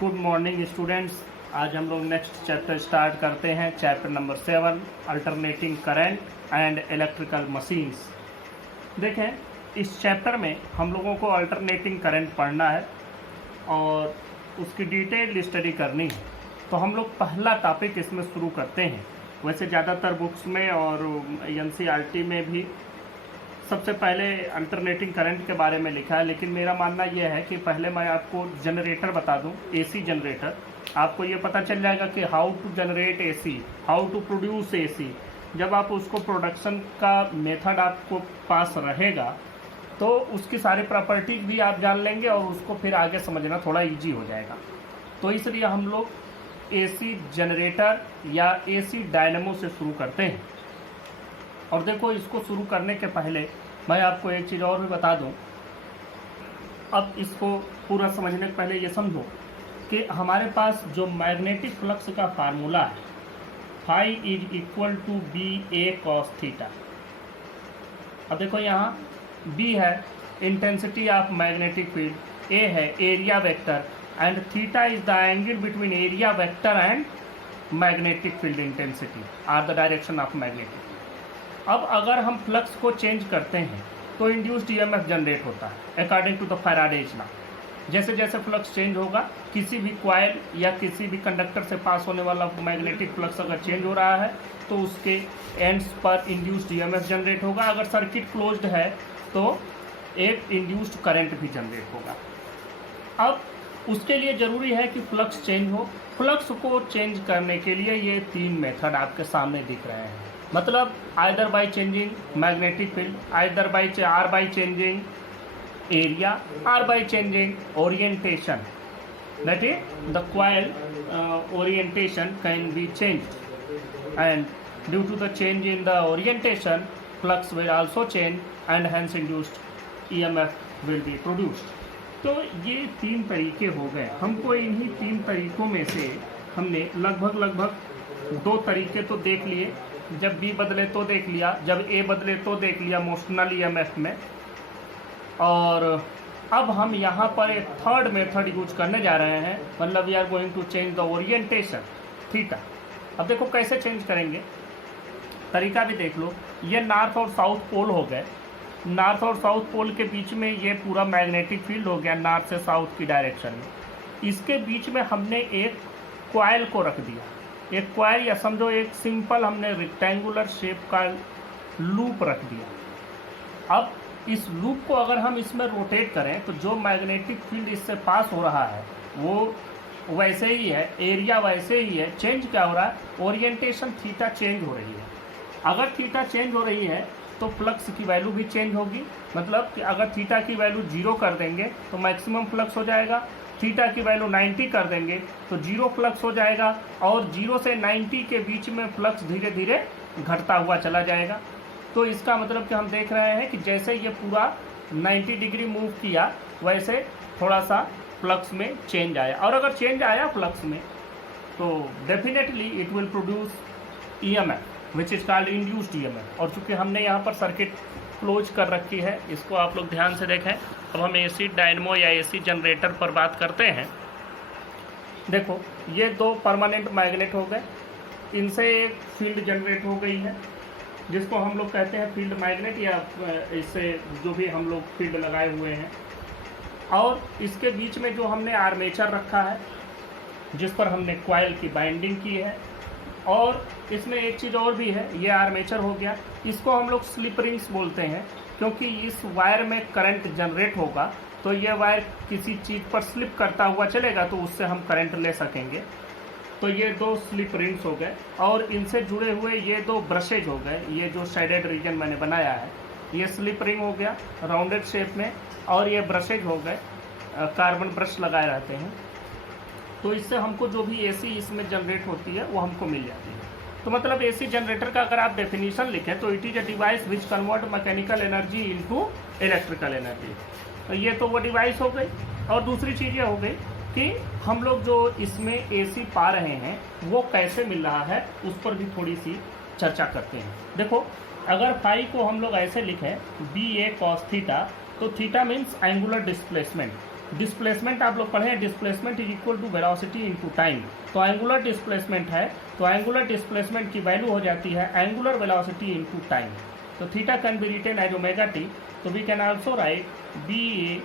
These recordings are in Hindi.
Good morning students. आज हम लोग नेक्स्ट चैप्टर स्टार्ट करते हैं, chapter number 7, alternating current and electrical machines. देखें, इस चैप्टर में हम लोगों को अल्टरनेटिंग करंट पढ़ना है और उसकी डिटेल स्टडी करनी है। तो हम लोग पहला टॉपिक इसमें शुरू करते हैं। वैसे ज़्यादातर बुक्स में और एनसीईआरटी में भी सबसे पहले अल्टरनेटिंग करंट के बारे में लिखा है, लेकिन मेरा मानना यह है कि पहले मैं आपको जनरेटर बता दूं, एसी जनरेटर। आपको ये पता चल जाएगा कि how to generate AC, how to produce AC. जब आप उसको प्रोडक्शन का मेथड आपको पास रहेगा तो उसकी सारी प्रॉपर्टीज भी आप जान लेंगे और उसको फिर आगे समझना थोड़ा ईजी हो जाएगा। तो इसलिए हम लोग एसी जनरेटर या एसी डायनेमो से शुरू करते हैं। और देखो, इसको शुरू करने के पहले मैं आपको एक चीज़ और भी बता दूं। अब इसको पूरा समझने के पहले ये समझो कि हमारे पास जो मैग्नेटिक फ्लक्स का फार्मूला है, phi is equal to B A cos theta. अब देखो, यहाँ बी है intensity of magnetic field, A है area vector and theta is the angle between area vector and magnetic field intensity or the direction of magnetic. अब अगर हम फ्लक्स को चेंज करते हैं तो इंड्यूस्ड ईएमएफ जनरेट होता है according to the Faraday's law. जैसे जैसे फ्लक्स चेंज होगा, किसी भी कॉइल या किसी भी कंडक्टर से पास होने वाला मैग्नेटिक फ्लक्स अगर चेंज हो रहा है तो उसके एंड्स पर इंड्यूस्ड ईएमएफ जनरेट होगा। अगर सर्किट क्लोज्ड है तो एक इंड्यूस्ड करंट भी जनरेट होगा। अब उसके लिए ज़रूरी है कि फ्लक्स चेंज हो। फ्लक्स को चेंज करने के लिए ये 3 मेथड आपके सामने दिख रहे हैं। मतलब either by changing magnetic field, either by changing area, or by changing orientation. That is the coil orientation can be changed, and due to the change in the orientation flux will also change and hence induced EMF will be produced। तो ये 3 तरीके हो गए। हमको इन्हीं 3 तरीकों में से हमने लगभग 2 तरीके तो देख लिए। जब बी बदले तो देख लिया, जब ए बदले तो देख लिया मोशनल ईएमएफ में। और अब हम यहाँ पर एक थर्ड मेथड यूज करने जा रहे हैं, मतलब we are going to change the orientation theta. अब देखो कैसे चेंज करेंगे, तरीका भी देख लो। ये नॉर्थ और साउथ पोल हो गए। नॉर्थ और साउथ पोल के बीच में ये पूरा मैग्नेटिक फील्ड हो गया नॉर्थ से साउथ की डायरेक्शन में। इसके बीच में हमने एक कॉइल को रख दिया, एक कॉइल या समझो एक सिंपल हमने रेक्टेंगुलर शेप का लूप रख दिया। अब इस लूप को अगर हम इसमें रोटेट करें तो जो मैग्नेटिक फील्ड इससे पास हो रहा है वो वैसे ही है, एरिया वैसे ही है। चेंज क्या हो रहा है, ओरिएंटेशन थीटा चेंज हो रही है। अगर थीटा चेंज हो रही है तो फ्लक्स की वैल्यू भी चेंज होगी। मतलब कि अगर थीटा की वैल्यू 0 कर देंगे तो मैक्सिमम फ्लक्स हो जाएगा, थीटा की वैल्यू 90 कर देंगे तो 0 फ्लक्स हो जाएगा, और 0 से 90 के बीच में फ्लक्स धीरे धीरे घटता हुआ चला जाएगा। तो इसका मतलब कि हम देख रहे हैं कि जैसे ये पूरा 90 डिग्री मूव किया वैसे थोड़ा सा फ्लक्स में चेंज आया। और अगर चेंज आया फ्लक्स में तो definitely it will produce EMF which is called induced EMF. और चूँकि हमने यहाँ पर सर्किट क्लोज कर रखी है, इसको आप लोग ध्यान से देखें। अब हम एसी डायनेमो या एसी जनरेटर पर बात करते हैं। देखो, ये 2 परमानेंट मैग्नेट हो गए, इनसे एक फील्ड जनरेट हो गई है जिसको हम लोग कहते हैं फील्ड मैग्नेट, या इससे जो भी हम लोग फील्ड लगाए हुए हैं। और इसके बीच में जो हमने आर्मेचर रखा है जिस पर हमने कॉइल की बाइंडिंग की है। और इसमें एक चीज़ और भी है, ये आर्मेचर हो गया, इसको हम लोग स्लिप रिंग्स बोलते हैं, क्योंकि इस वायर में करंट जनरेट होगा तो ये वायर किसी चीज़ पर स्लिप करता हुआ चलेगा तो उससे हम करंट ले सकेंगे। तो ये 2 स्लिप रिंग्स हो गए, और इनसे जुड़े हुए ये 2 ब्रशेज हो गए। ये जो शेडेड रीजन मैंने बनाया है ये स्लिप रिंग हो गया राउंडेड शेप में, और ये ब्रशेज हो गए, कार्बन ब्रश लगाए रहते हैं। तो इससे हमको जो भी एसी इसमें जनरेट होती है वो हमको मिल जाती है। तो मतलब एसी जनरेटर का अगर आप डेफिनेशन लिखें तो it is a device which convert mechanical energy into electrical energy. तो ये तो वो डिवाइस हो गई। और दूसरी चीज़ ये हो गई कि हम लोग जो इसमें एसी पा रहे हैं वो कैसे मिल रहा है, उस पर भी थोड़ी सी चर्चा करते हैं। देखो, अगर फाई को हम लोग ऐसे लिखें बी ए कॉस थीटा, तो theta means angular displacement. Displacement आप लोग पढ़े हैं, displacement is equal to velocity into time. तो एंगुलर डिस्प्लेसमेंट है, तो एंगुलर डिस्प्लेसमेंट की वैल्यू हो जाती है एंगुलर वेलोसिटी इनटू टाइम। तो theta can be written as omega t, तो we can also write B A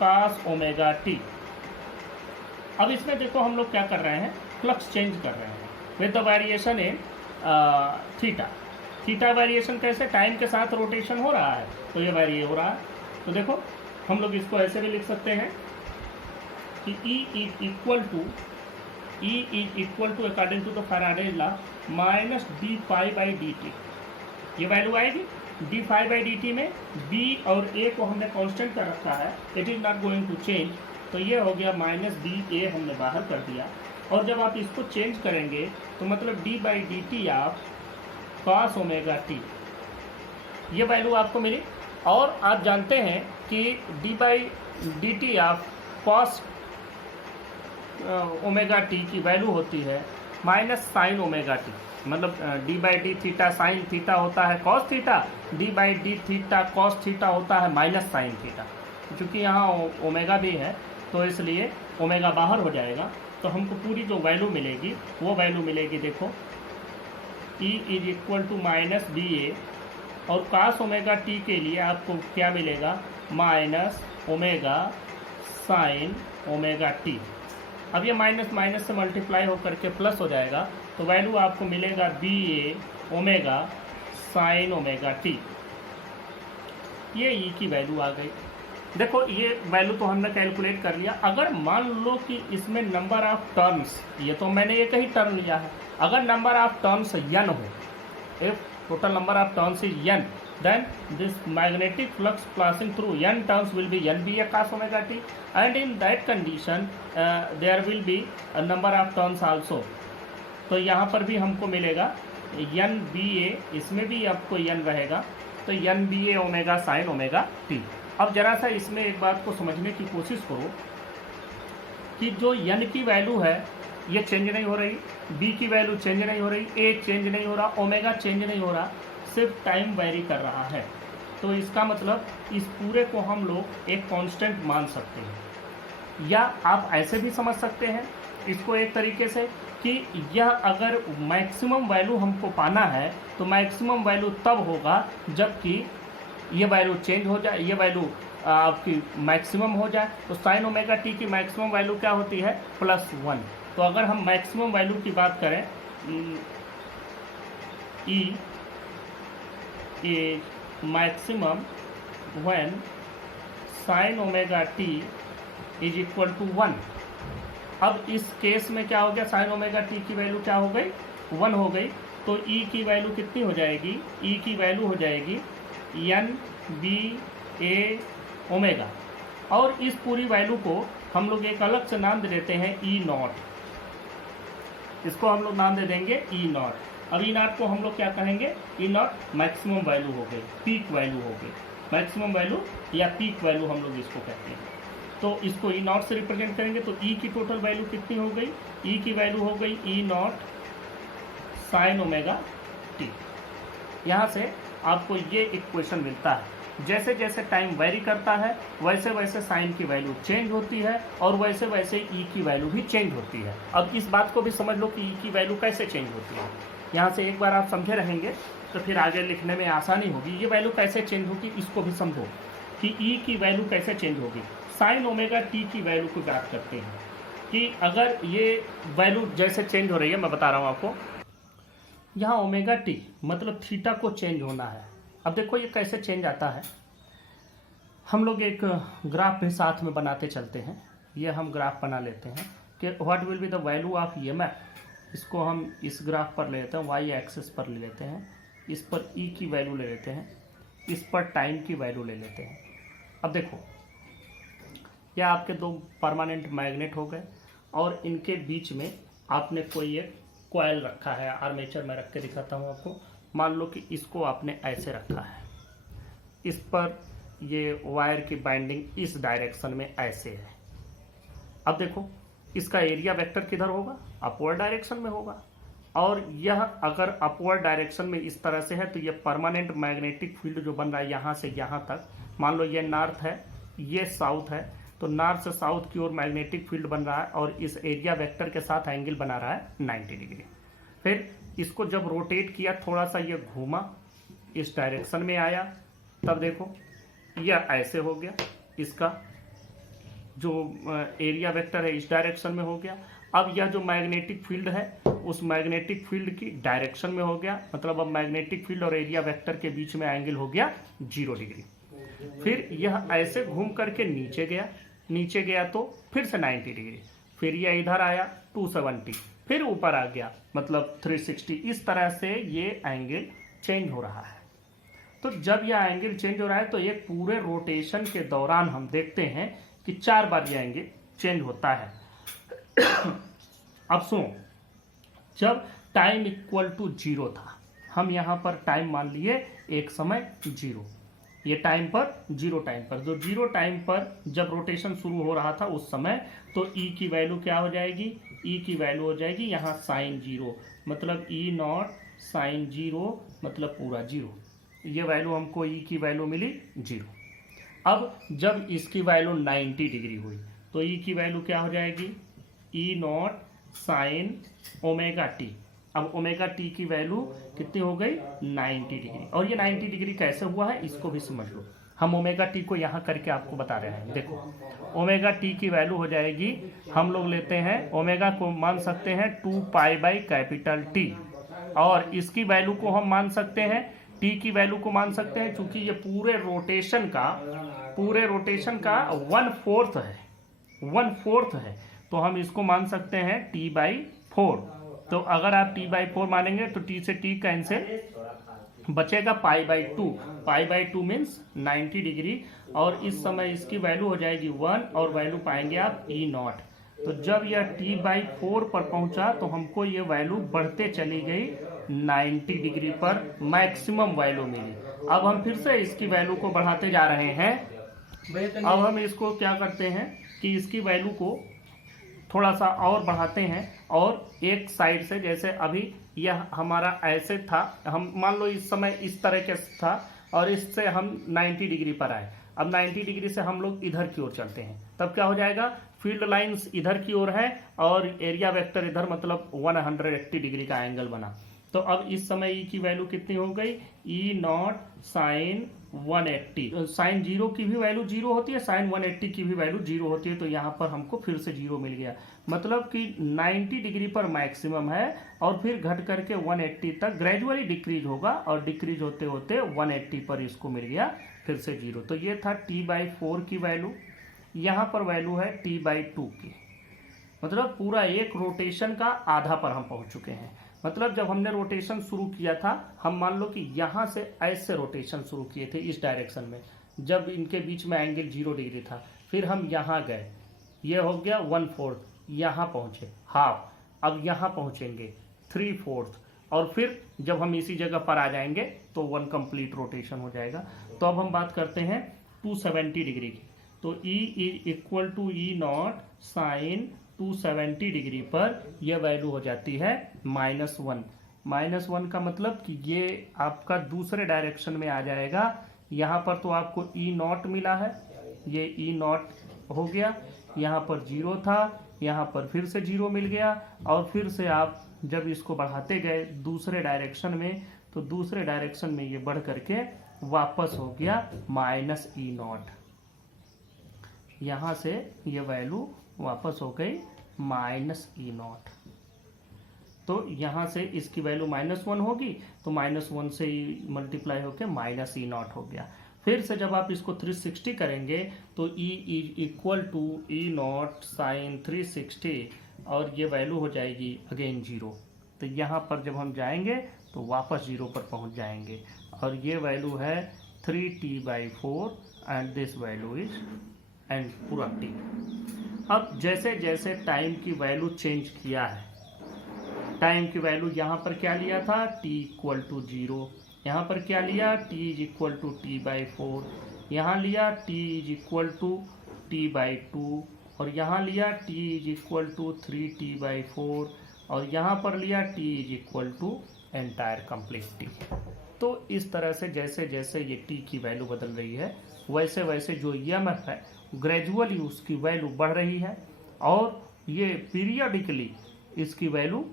cos omega t. अब इसमें देखो हम लोग क्या कर रहे हैं, फ्लक्स चेंज कर रहे हैं with the variation in theta. Theta variation कैसे, टाइम के साथ रोटेशन हो रहा है, तो ये वेरी हो रहा है। तो देखो हम लोग इसको ऐसे भी लिख सकते हैं कि E is equal to according to the Faraday law minus d phi by d t. ये वैल्यू आएगी d phi by d t में B और A को हमने कांस्टेंट कर रखा है, it is not going to change. तो ये हो गया माइनस डी ए हमने बाहर कर दिया। और जब आप इसको चेंज करेंगे तो मतलब डी बाई डी टी आप कॉस ओमेगा टी, ये वैल्यू आपको मिली। और आप जानते हैं कि डी बाई डी टी आप कॉस ओमेगा टी की वैल्यू होती है माइनस साइन ओमेगा टी, मतलब D by d theta sine theta होता है cos theta, D by d theta cos theta होता है माइनस साइन थीटा। चूँकि यहाँ ओमेगा भी है तो इसलिए ओमेगा बाहर हो जाएगा, तो हमको पूरी जो वैल्यू मिलेगी वो वैल्यू मिलेगी, देखो E is equal to minus B A, और कास ओमेगा टी के लिए आपको क्या मिलेगा, minus omega sine omega t. अब ये माइनस माइनस से मल्टीप्लाई होकर के प्लस हो जाएगा, तो वैल्यू आपको मिलेगा B A omega sine omega t. ये ई की वैल्यू आ गई। देखो ये वैल्यू तो हमने कैलकुलेट कर लिया। अगर मान लो कि इसमें नंबर ऑफ टर्म्स, ये तो मैंने एक ही टर्म लिया है, अगर नंबर ऑफ टर्म्स n हो, if total number of terms is n, then this magnetic flux passing through n terms will be nba cos omega t, and in that condition there will be a number of terms also। तो यहाँ पर भी हमको मिलेगा nba, इसमें भी आपको n रहेगा, तो nba omega sine omega t। अब जरा सा इसमें एक बात को समझने की कोशिश करो कि जो n की वैल्यू है ये चेंज नहीं हो रही, b की वैल्यू चेंज नहीं हो रही, a चेंज नहीं हो रहा, ओमेगा चेंज नहीं हो रहा, सिर्फ टाइम वेरी कर रहा है। तो इसका मतलब इस पूरे को हम लोग एक कांस्टेंट मान सकते हैं, या आप ऐसे भी समझ सकते हैं इसको एक तरीके से कि यह अगर मैक्सिमम वैल्यू हमको पाना है तो मैक्सिमम वैल्यू तब होगा जबकि ये वैल्यू चेंज हो जाए, ये वैल्यू आपकी मैक्सिमम हो जाए। तो साइन ओमेगा टी की मैक्सिमम वैल्यू क्या होती है, +1। तो अगर हम मैक्सिमम वैल्यू की बात करें, E is maximum when sine omega t is equal to 1। अब इस केस में क्या हो गया, साइन ओमेगा टी की वैल्यू क्या हो गई, 1 हो गई। तो ई की वैल्यू कितनी हो जाएगी, ई की वैल्यू हो जाएगी एन बी ए ओमेगा। और इस पूरी वैल्यू को हम लोग एक अलग से नाम दे देते हैं ई नॉट, इसको हम लोग नाम दे देंगे ई नॉट। अब ई नॉट को हम लोग क्या कहेंगे, ई नॉट मैक्सिमम वैल्यू हो गई, पीक वैल्यू हो गई, मैक्सिमम वैल्यू या पीक वैल्यू हम लोग इसको कहते हैं। तो इसको ई नॉट से रिप्रेजेंट करेंगे, तो ई की टोटल वैल्यू कितनी हो गई, ई की वैल्यू हो गई ई नॉट साइन ओमेगा टी। यहाँ से आपको ये इक्वेशन मिलता है, जैसे जैसे टाइम वेरी करता है वैसे वैसे साइन की वैल्यू चेंज होती है और वैसे वैसे ई की वैल्यू भी चेंज होती है। अब इस बात को भी समझ लो कि ई की वैल्यू कैसे चेंज होती है। यहाँ से एक बार आप समझे रहेंगे तो फिर आगे लिखने में आसानी होगी। ये वैल्यू कैसे चेंज होगी इसको भी समझो कि ई की वैल्यू कैसे चेंज होगी। साइन ओमेगा टी की वैल्यू को बात करते हैं कि अगर ये वैल्यू जैसे चेंज हो रही है, मैं बता रहा हूँ आपको, यहाँ ओमेगा टी मतलब थीटा को चेंज होना है। अब देखो ये कैसे चेंज आता है, हम लोग एक ग्राफ भी साथ में बनाते चलते हैं। ये हम ग्राफ बना लेते हैं कि what will be the value of EMF. इसको हम इस ग्राफ पर ले लेते हैं, वाई एक्सिस पर ले लेते हैं, इस पर ई की वैल्यू ले लेते हैं, इस पर टाइम की वैल्यू ले लेते हैं। अब देखो यह आपके दो परमानेंट मैग्नेट हो गए और इनके बीच में आपने कोई एक कॉइल रखा है, आर्मेचर में रख के दिखाता हूँ आपको। मान लो कि इसको आपने ऐसे रखा है, इस पर ये वायर की बाइंडिंग इस डायरेक्शन में ऐसे है। अब देखो इसका एरिया वेक्टर किधर होगा, अपवर्ड डायरेक्शन में होगा। और यह अगर अपवर्ड डायरेक्शन में इस तरह से है तो ये परमानेंट मैग्नेटिक फील्ड जो बन रहा है यहाँ से यहाँ तक, मान लो ये नॉर्थ है ये साउथ है, तो तो नॉर्थ से साउथ की ओर मैग्नेटिक फील्ड बन रहा है और इस एरिया वेक्टर के साथ एंगल बना रहा है 90 डिग्री। फिर इसको जब रोटेट किया, थोड़ा सा ये घूमा, इस डायरेक्शन में आया, तब देखो यह ऐसे हो गया, इसका जो एरिया वेक्टर है इस डायरेक्शन में हो गया। अब यह जो मैग्नेटिक फील्ड है उस मैग्नेटिक फील्ड की डायरेक्शन में हो गया, मतलब अब मैग्नेटिक फील्ड और एरिया वेक्टर के बीच में एंगल हो गया 0 डिग्री। फिर यह ऐसे घूम करके नीचे गया तो फिर से 90 डिग्री, फिर यह इधर आया 270, फिर ऊपर आ गया मतलब 360। इस तरह से ये एंगल चेंज हो रहा है। तो जब यह एंगल चेंज हो रहा है तो एक पूरे रोटेशन के दौरान हम देखते हैं कि 4 बार यह एंगल चेंज होता है। अब सुनो, जब टाइम इक्वल टू 0 था, हम यहाँ पर टाइम मान लिए एक समय 0, ये टाइम पर 0 टाइम पर, जो 0 टाइम पर जब रोटेशन शुरू हो रहा था उस समय, तो ई की वैल्यू क्या हो जाएगी, ई की वैल्यू हो जाएगी यहाँ साइन 0, मतलब ई नॉट साइन 0 मतलब पूरा 0। ये वैल्यू हमको ई की वैल्यू मिली 0। अब जब इसकी वैल्यू 90 डिग्री हुई तो ई की वैल्यू क्या हो जाएगी, ई नॉट साइन ओमेगा टी। अब ओमेगा टी की वैल्यू कितनी हो गई, 90 डिग्री। और ये 90 डिग्री कैसे हुआ है इसको भी समझ लो। हम ओमेगा टी को यहाँ करके आपको बता रहे हैं। देखो ओमेगा टी की वैल्यू हो जाएगी, हम लोग लेते हैं ओमेगा को मान सकते हैं 2 पाई बाई कैपिटल टी, और इसकी वैल्यू को हम मान सकते हैं, टी की वैल्यू को मान सकते हैं, क्योंकि ये पूरे रोटेशन का 1/4 है, 1/4 है, तो हम इसको मान सकते हैं t/4। तो अगर आप t/4 मानेंगे तो t से t कैंसिल, बचेगा π/2। π/2 मीन्स 90 डिग्री, और इस समय इसकी वैल्यू हो जाएगी 1 और वैल्यू पाएंगे आप ई नॉट। तो जब यह t/4 पर पहुंचा तो हमको ये वैल्यू बढ़ते चली गई, 90 डिग्री पर मैक्सिमम वैल्यू मिली। अब हम फिर से इसकी वैल्यू को बढ़ाते जा रहे हैं। अब हम इसको क्या करते हैं कि इसकी वैल्यू को थोड़ा सा और बढ़ाते हैं, और एक साइड से, जैसे अभी यह हमारा ऐसे था, हम मान लो इस समय इस तरह के था और इससे हम 90 डिग्री पर आए। अब 90 डिग्री से हम लोग इधर की ओर चलते हैं, तब क्या हो जाएगा, फील्ड लाइंस इधर की ओर है और एरिया वेक्टर इधर, मतलब 180 डिग्री का एंगल बना। तो अब इस समय ई की वैल्यू कितनी हो गई, ई नॉट साइन 180। साइन 0 की भी वैल्यू 0 होती है, साइन 180 की भी वैल्यू 0 होती है, तो यहाँ पर हमको फिर से 0 मिल गया। मतलब कि 90 डिग्री पर मैक्सिमम है और फिर घट करके 180 तक ग्रेजुअली डिक्रीज होगा, और डिक्रीज होते होते 180 पर इसको मिल गया फिर से 0। तो ये था t/4 की वैल्यू। यहाँ पर वैल्यू है t/2 की, मतलब पूरा एक रोटेशन का आधा पर हम पहुंच चुके हैं। मतलब जब हमने रोटेशन शुरू किया था, हम मान लो कि यहाँ से ऐसे रोटेशन शुरू किए थे इस डायरेक्शन में, जब इनके बीच में एंगल 0 डिग्री था, फिर हम यहाँ गए, ये हो गया 1/4, यहाँ पहुँचे हाफ, अब यहाँ पहुँचेंगे 3/4, और फिर जब हम इसी जगह पर आ जाएंगे तो 1 कंप्लीट रोटेशन हो जाएगा। तो अब हम बात करते हैं 270 डिग्री की। तो E equal to E naught sine 270 degree पर यह वैल्यू हो जाती है -1। -1 का मतलब कि ये आपका दूसरे डायरेक्शन में आ जाएगा। यहाँ पर तो आपको ई नॉट मिला है, ये ई नॉट हो गया, यहाँ पर 0 था, यहाँ पर फिर से 0 मिल गया, और फिर से आप जब इसको बढ़ाते गए दूसरे डायरेक्शन में, तो दूसरे डायरेक्शन में ये बढ़ करके वापस हो गया -E0। यहाँ से ये वैल्यू वापस हो गई -E0। तो यहाँ से इसकी वैल्यू -1 होगी, तो -1 से मल्टीप्लाई होकर -E0 हो गया। फिर से जब आप इसको 360 करेंगे तो E equal to E0 sign 360, और ये वैल्यू हो जाएगी अगेन 0। तो यहाँ पर जब हम जाएंगे तो वापस 0 पर पहुँच जाएंगे, और ये वैल्यू है 3t/4 and this value is and पूरा t। अब जैसे जैसे टाइम की वैल्यू चेंज किया है, टाइम की वैल्यू यहाँ पर क्या लिया था, t इक्वल टू 0, यहाँ पर क्या लिया, t is equal to t/4, यहाँ लिया t is equal to t/2, और यहाँ लिया t is equal to 3t/4, और यहाँ पर लिया t is equal to entire complete t। तो इस तरह से जैसे जैसे ये t की वैल्यू बदल रही है, वैसे वैसे जो EMF है ग्रेजुअली उसकी वैल्यू बढ़ रही है और ये पीरियडिकली इसकी वैल्यू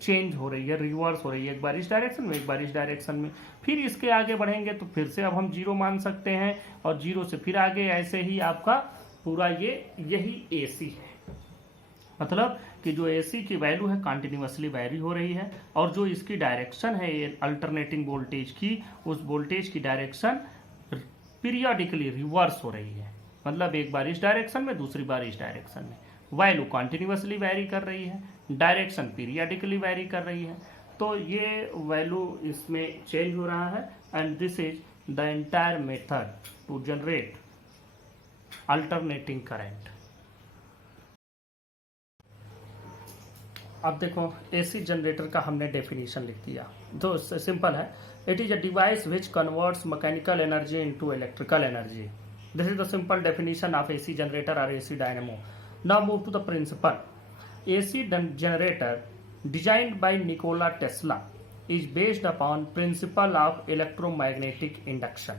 चेंज हो रही है, रिवर्स हो रही है, एक बार इस डायरेक्शन में एक बार इस डायरेक्शन में। फिर इसके आगे बढ़ेंगे तो फिर से अब हम जीरो मान सकते हैं और जीरो से फिर आगे, ऐसे ही आपका पूरा यही AC है। मतलब कि जो AC की वैल्यू है कंटिन्यूअसली वैरी हो रही है और जो इसकी डायरेक्शन है ये अल्टरनेटिंग वोल्टेज की, उस वोल्टेज की डायरेक्शन पीरियडिकली रिवर्स हो रही है। मतलब एक बार इस डायरेक्शन में दूसरी बार इस डायरेक्शन में, वैल्यू कंटिन्यूअसली वैरी कर रही है, डायरेक्शन पीरियडिकली वैरी कर रही है। तो ये वैल्यू इसमें चेंज हो रहा है and this is the entire method to generate alternating current. अब देखो AC जनरेटर का हमने डेफिनेशन लिख दिया, तो सिंपल है, it is a device which converts mechanical energy into electrical energy. This is the simple definition of AC generator और AC dynamo. Now move to the principle. AC generator designed by Nikola Tesla is based upon principle of electromagnetic induction।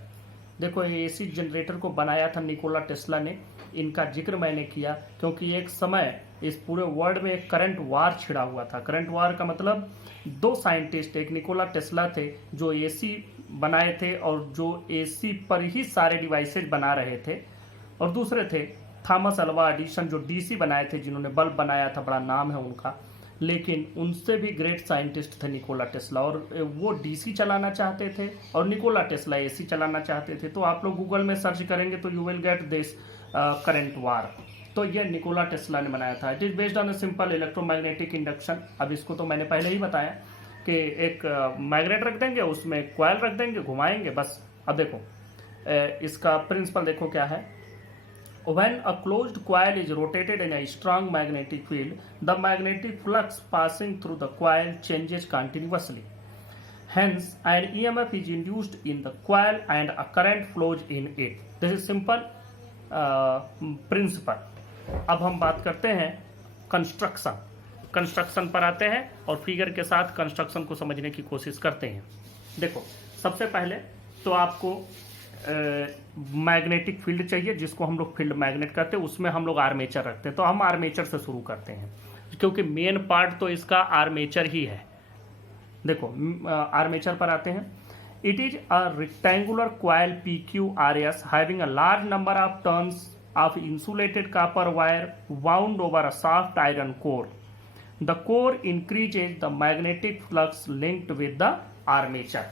देखो AC जनरेटर को बनाया था निकोला टेस्ला ने, इनका जिक्र मैंने किया क्योंकि एक समय इस पूरे वर्ल्ड में एक करंट वार छिड़ा हुआ था। करंट वार का मतलब दो साइंटिस्ट, एक निकोला टेस्ला थे जो AC बनाए थे और जो AC पर ही सारे डिवाइसेज बना रहे थे, और दूसरे थे थॉमस अल्वा एडिसन जो DC बनाए थे, जिन्होंने बल्ब बनाया था, बड़ा नाम है उनका, लेकिन उनसे भी ग्रेट साइंटिस्ट थे निकोला टेस्ला, और वो DC चलाना चाहते थे और निकोला टेस्ला AC चलाना चाहते थे। तो आप लोग गूगल में सर्च करेंगे तो you will get this current war. तो ये निकोला टेस्ला ने बनाया था। It is based on a simple electromagnetic induction. अब इसको तो मैंने पहले ही बताया कि एक मैग्नेट रख देंगे, उसमें कॉइल रख देंगे, घुमाएंगे बस। अब देखो इसका प्रिंसिपल देखो क्या है। When a closed coil is rotated in a strong magnetic field, the magnetic flux passing through the coil changes continuously. Hence, an EMF is induced in the coil and a current flows in it. This is simple principle. अब हम बात करते हैं कंस्ट्रक्शन पर आते हैं और फिगर के साथ कंस्ट्रक्शन को समझने की कोशिश करते हैं। देखो सबसे पहले तो आपको मैग्नेटिक फील्ड चाहिए, जिसको हम लोग फील्ड मैग्नेट करते हैं, उसमें हम लोग आर्मेचर रखते हैं। तो हम आर्मेचर से शुरू करते हैं क्योंकि मेन पार्ट तो इसका आर्मेचर ही है। देखो आर्मेचर पर आते हैं। It is a rectangular coil PQRS having a large number of turns of insulated copper wire wound over a soft iron core. The core increases the magnetic flux linked with the armature.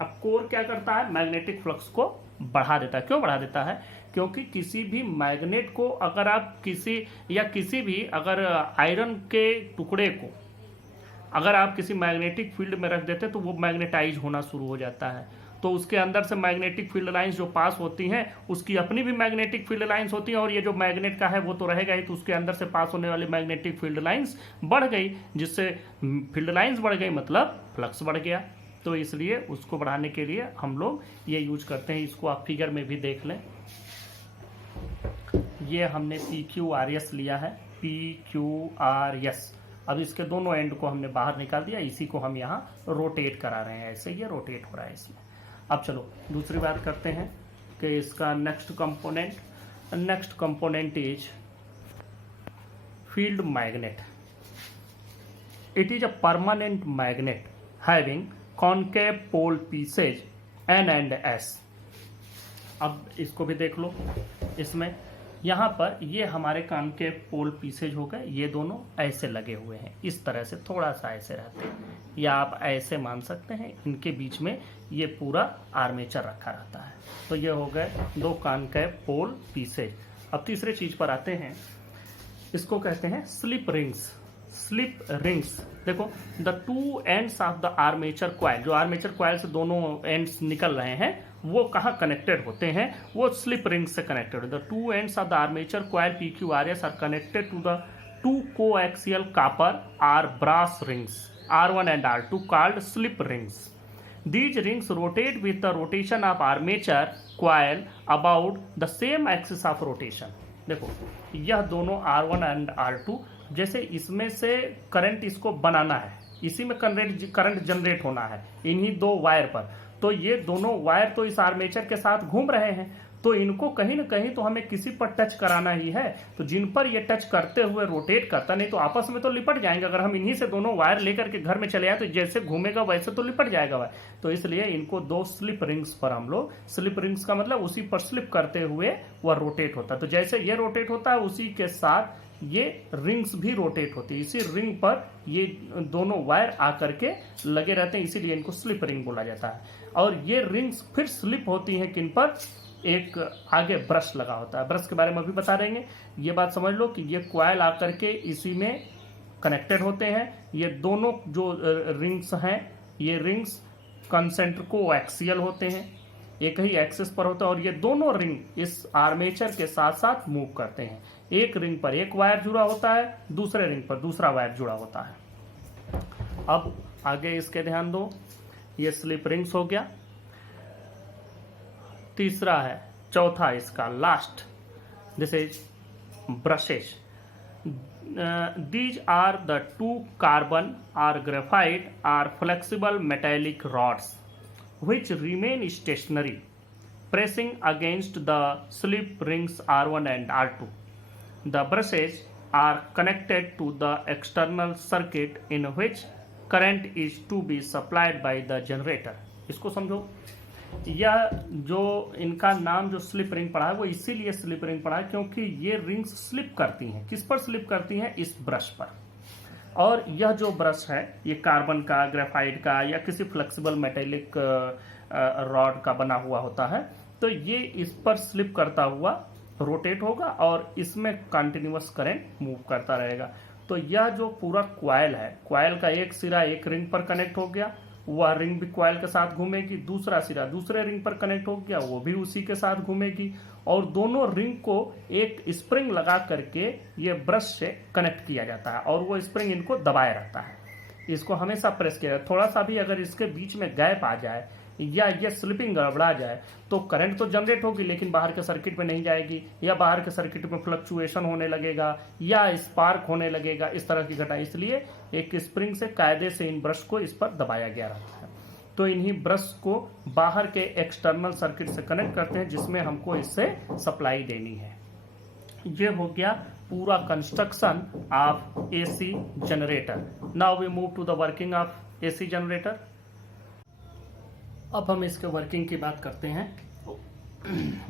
अब कोर क्या करता है, मैग्नेटिक फ्लक्स को बढ़ा देता है। क्यों बढ़ा देता है? क्योंकि किसी भी मैग्नेट को अगर आप किसी भी अगर आयरन के टुकड़े को अगर आप किसी मैग्नेटिक फील्ड में रख देते तो वो मैग्नेटाइज होना शुरू हो जाता है। तो उसके अंदर से मैग्नेटिक फील्ड लाइंस जो पास होती हैं उसकी अपनी भी मैग्नेटिक फील्ड लाइंस होती हैं, और ये जो मैग्नेट का है वो तो रहेगा ही, तो उसके अंदर से पास होने वाली मैग्नेटिक फील्ड लाइंस बढ़ गई, जिससे फील्ड लाइंस बढ़ गई मतलब फ्लक्स बढ़ गया। तो इसलिए उसको बढ़ाने के लिए हम लोग ये यूज करते हैं। इसको आप फिगर में भी देख लें। ये हमने PQRS लिया है, PQRS। अब इसके दोनों एंड को हमने बाहर निकाल दिया, इसी को हम यहाँ रोटेट करा रहे हैं, ऐसे ये रोटेट हो रहा है इसमें। अब चलो दूसरी बात करते हैं कि इसका next component is field magnet. It is a permanent magnet having concave pole pieces N and S। अब इसको भी देख लो। इसमें यहाँ पर ये हमारे कॉनकेव पोल पीसेज हो गए, ये दोनों ऐसे लगे हुए हैं, इस तरह से थोड़ा सा ऐसे रहते हैं, या आप ऐसे मान सकते हैं। इनके बीच में ये पूरा आर्मेचर रखा रहता है। तो ये हो गए दो कॉनकेव पोल पीसेज। अब तीसरे चीज पर आते हैं, इसको कहते हैं स्लिप रिंग्स। देखो the two ends of the armature coil, जो आर्मेचर कॉइल से दोनों एंड्स निकल रहे हैं वो कहाँ कनेक्टेड होते हैं, वो स्लिप रिंग से connected. The two ends of the armature coil PQRS are connected to the two coaxial copper or brass rings R1 and R2 called slip rings. These rings rotate with the rotation of armature coil about the same axis of rotation. देखो यह दोनों R1 and R2, जैसे इसमें से करंट इसको बनाना है, इसी में करंट जनरेट होना है इन्हीं दो वायर पर, तो ये दोनों वायर तो इस आर्मेचर के साथ घूम रहे हैं, तो इनको कहीं ना कहीं तो हमें किसी पर टच कराना ही है। तो जिन पर ये टच करते हुए रोटेट करता, नहीं तो आपस में तो लिपट जाएंगे। अगर हम इन्हीं से दोनों वायर लेकर के घर में चले आए तो जैसे घूमेगा वैसे तो लिपट जाएगा वायर। तो इसलिए इनको दो स्लिप रिंग्स पर हम लोग, स्लिप रिंग्स का मतलब उसी पर स्लिप करते हुए वह रोटेट होता है। तो जैसे ये रोटेट होता है उसी के साथ ये रिंग्स भी रोटेट होती है। इसी रिंग पर ये दोनों वायर आकर के लगे रहते हैं, इसीलिए इनको स्लिप रिंग बोला जाता है। और ये रिंग्स फिर स्लिप होती हैं किन पर, एक आगे ब्रश लगा होता है, ब्रश के बारे में अभी बता देंगे। ये बात समझ लो कि ये कॉइल आकर के इसी में कनेक्टेड होते हैं। ये दोनों जो रिंग्स हैं, ये रिंग्स कंसेंट्रिको एक्सियल होते हैं, एक ही एक्सिस पर होता है। और ये दोनों रिंग इस आर्मेचर के साथ साथ मूव करते हैं। एक रिंग पर एक वायर जुड़ा होता है, दूसरे रिंग पर दूसरा वायर जुड़ा होता है। अब आगे इसके ध्यान दो, ये स्लिप रिंग्स हो गया। तीसरा है, चौथा इसका last, this is brushes. These are the two carbon or graphite or flexible metallic rods which remain stationary, pressing against the slip rings R1 and R2. The brushes are connected to the external circuit in which current is to be supplied by the generator. इसको समझो। यह जो इनका नाम जो स्लिप रिंग पड़ा है वो इसीलिए स्लिप रिंग पड़ा है क्योंकि ये रिंग्स स्लिप करती हैं। किस पर स्लिप करती हैं? इस ब्रश पर। और यह जो ब्रश है ये कार्बन का, ग्रेफाइट का या किसी फ्लेक्सिबल मेटेलिक रॉड का बना हुआ होता है। तो ये इस पर स्लिप करता हुआ रोटेट होगा और इसमें कंटिन्यूअस करंट मूव करता रहेगा। तो यह जो पूरा कॉइल है, कॉइल का एक सिरा एक रिंग पर कनेक्ट हो गया, वह रिंग भी कॉइल के साथ घूमेगी। दूसरा सिरा दूसरे रिंग पर कनेक्ट हो गया, वो भी उसी के साथ घूमेगी। और दोनों रिंग को एक स्प्रिंग लगा करके ये ब्रश से कनेक्ट किया जाता है और वो स्प्रिंग इनको दबाए रहता है। इसको हमेशा प्रेस किया जाए। थोड़ा सा भी अगर इसके बीच में गैप आ जाए या ये स्लिपिंग गड़बड़ा जाए तो करंट तो जनरेट होगी लेकिन बाहर के सर्किट में नहीं जाएगी, या बाहर के सर्किट में फ्लक्चुएशन होने लगेगा या स्पार्क होने लगेगा, इस तरह की घटना। इसलिए एक स्प्रिंग से कायदे से इन ब्रश को इस पर दबाया गया रहता है। तो इन्हीं ब्रश को बाहर के एक्सटर्नल सर्किट से कनेक्ट करते हैं जिसमें हमको इससे सप्लाई देनी है। ये हो गया पूरा construction of AC generator. Now we move to the working of AC generator. अब हम इसके वर्किंग की बात करते हैं।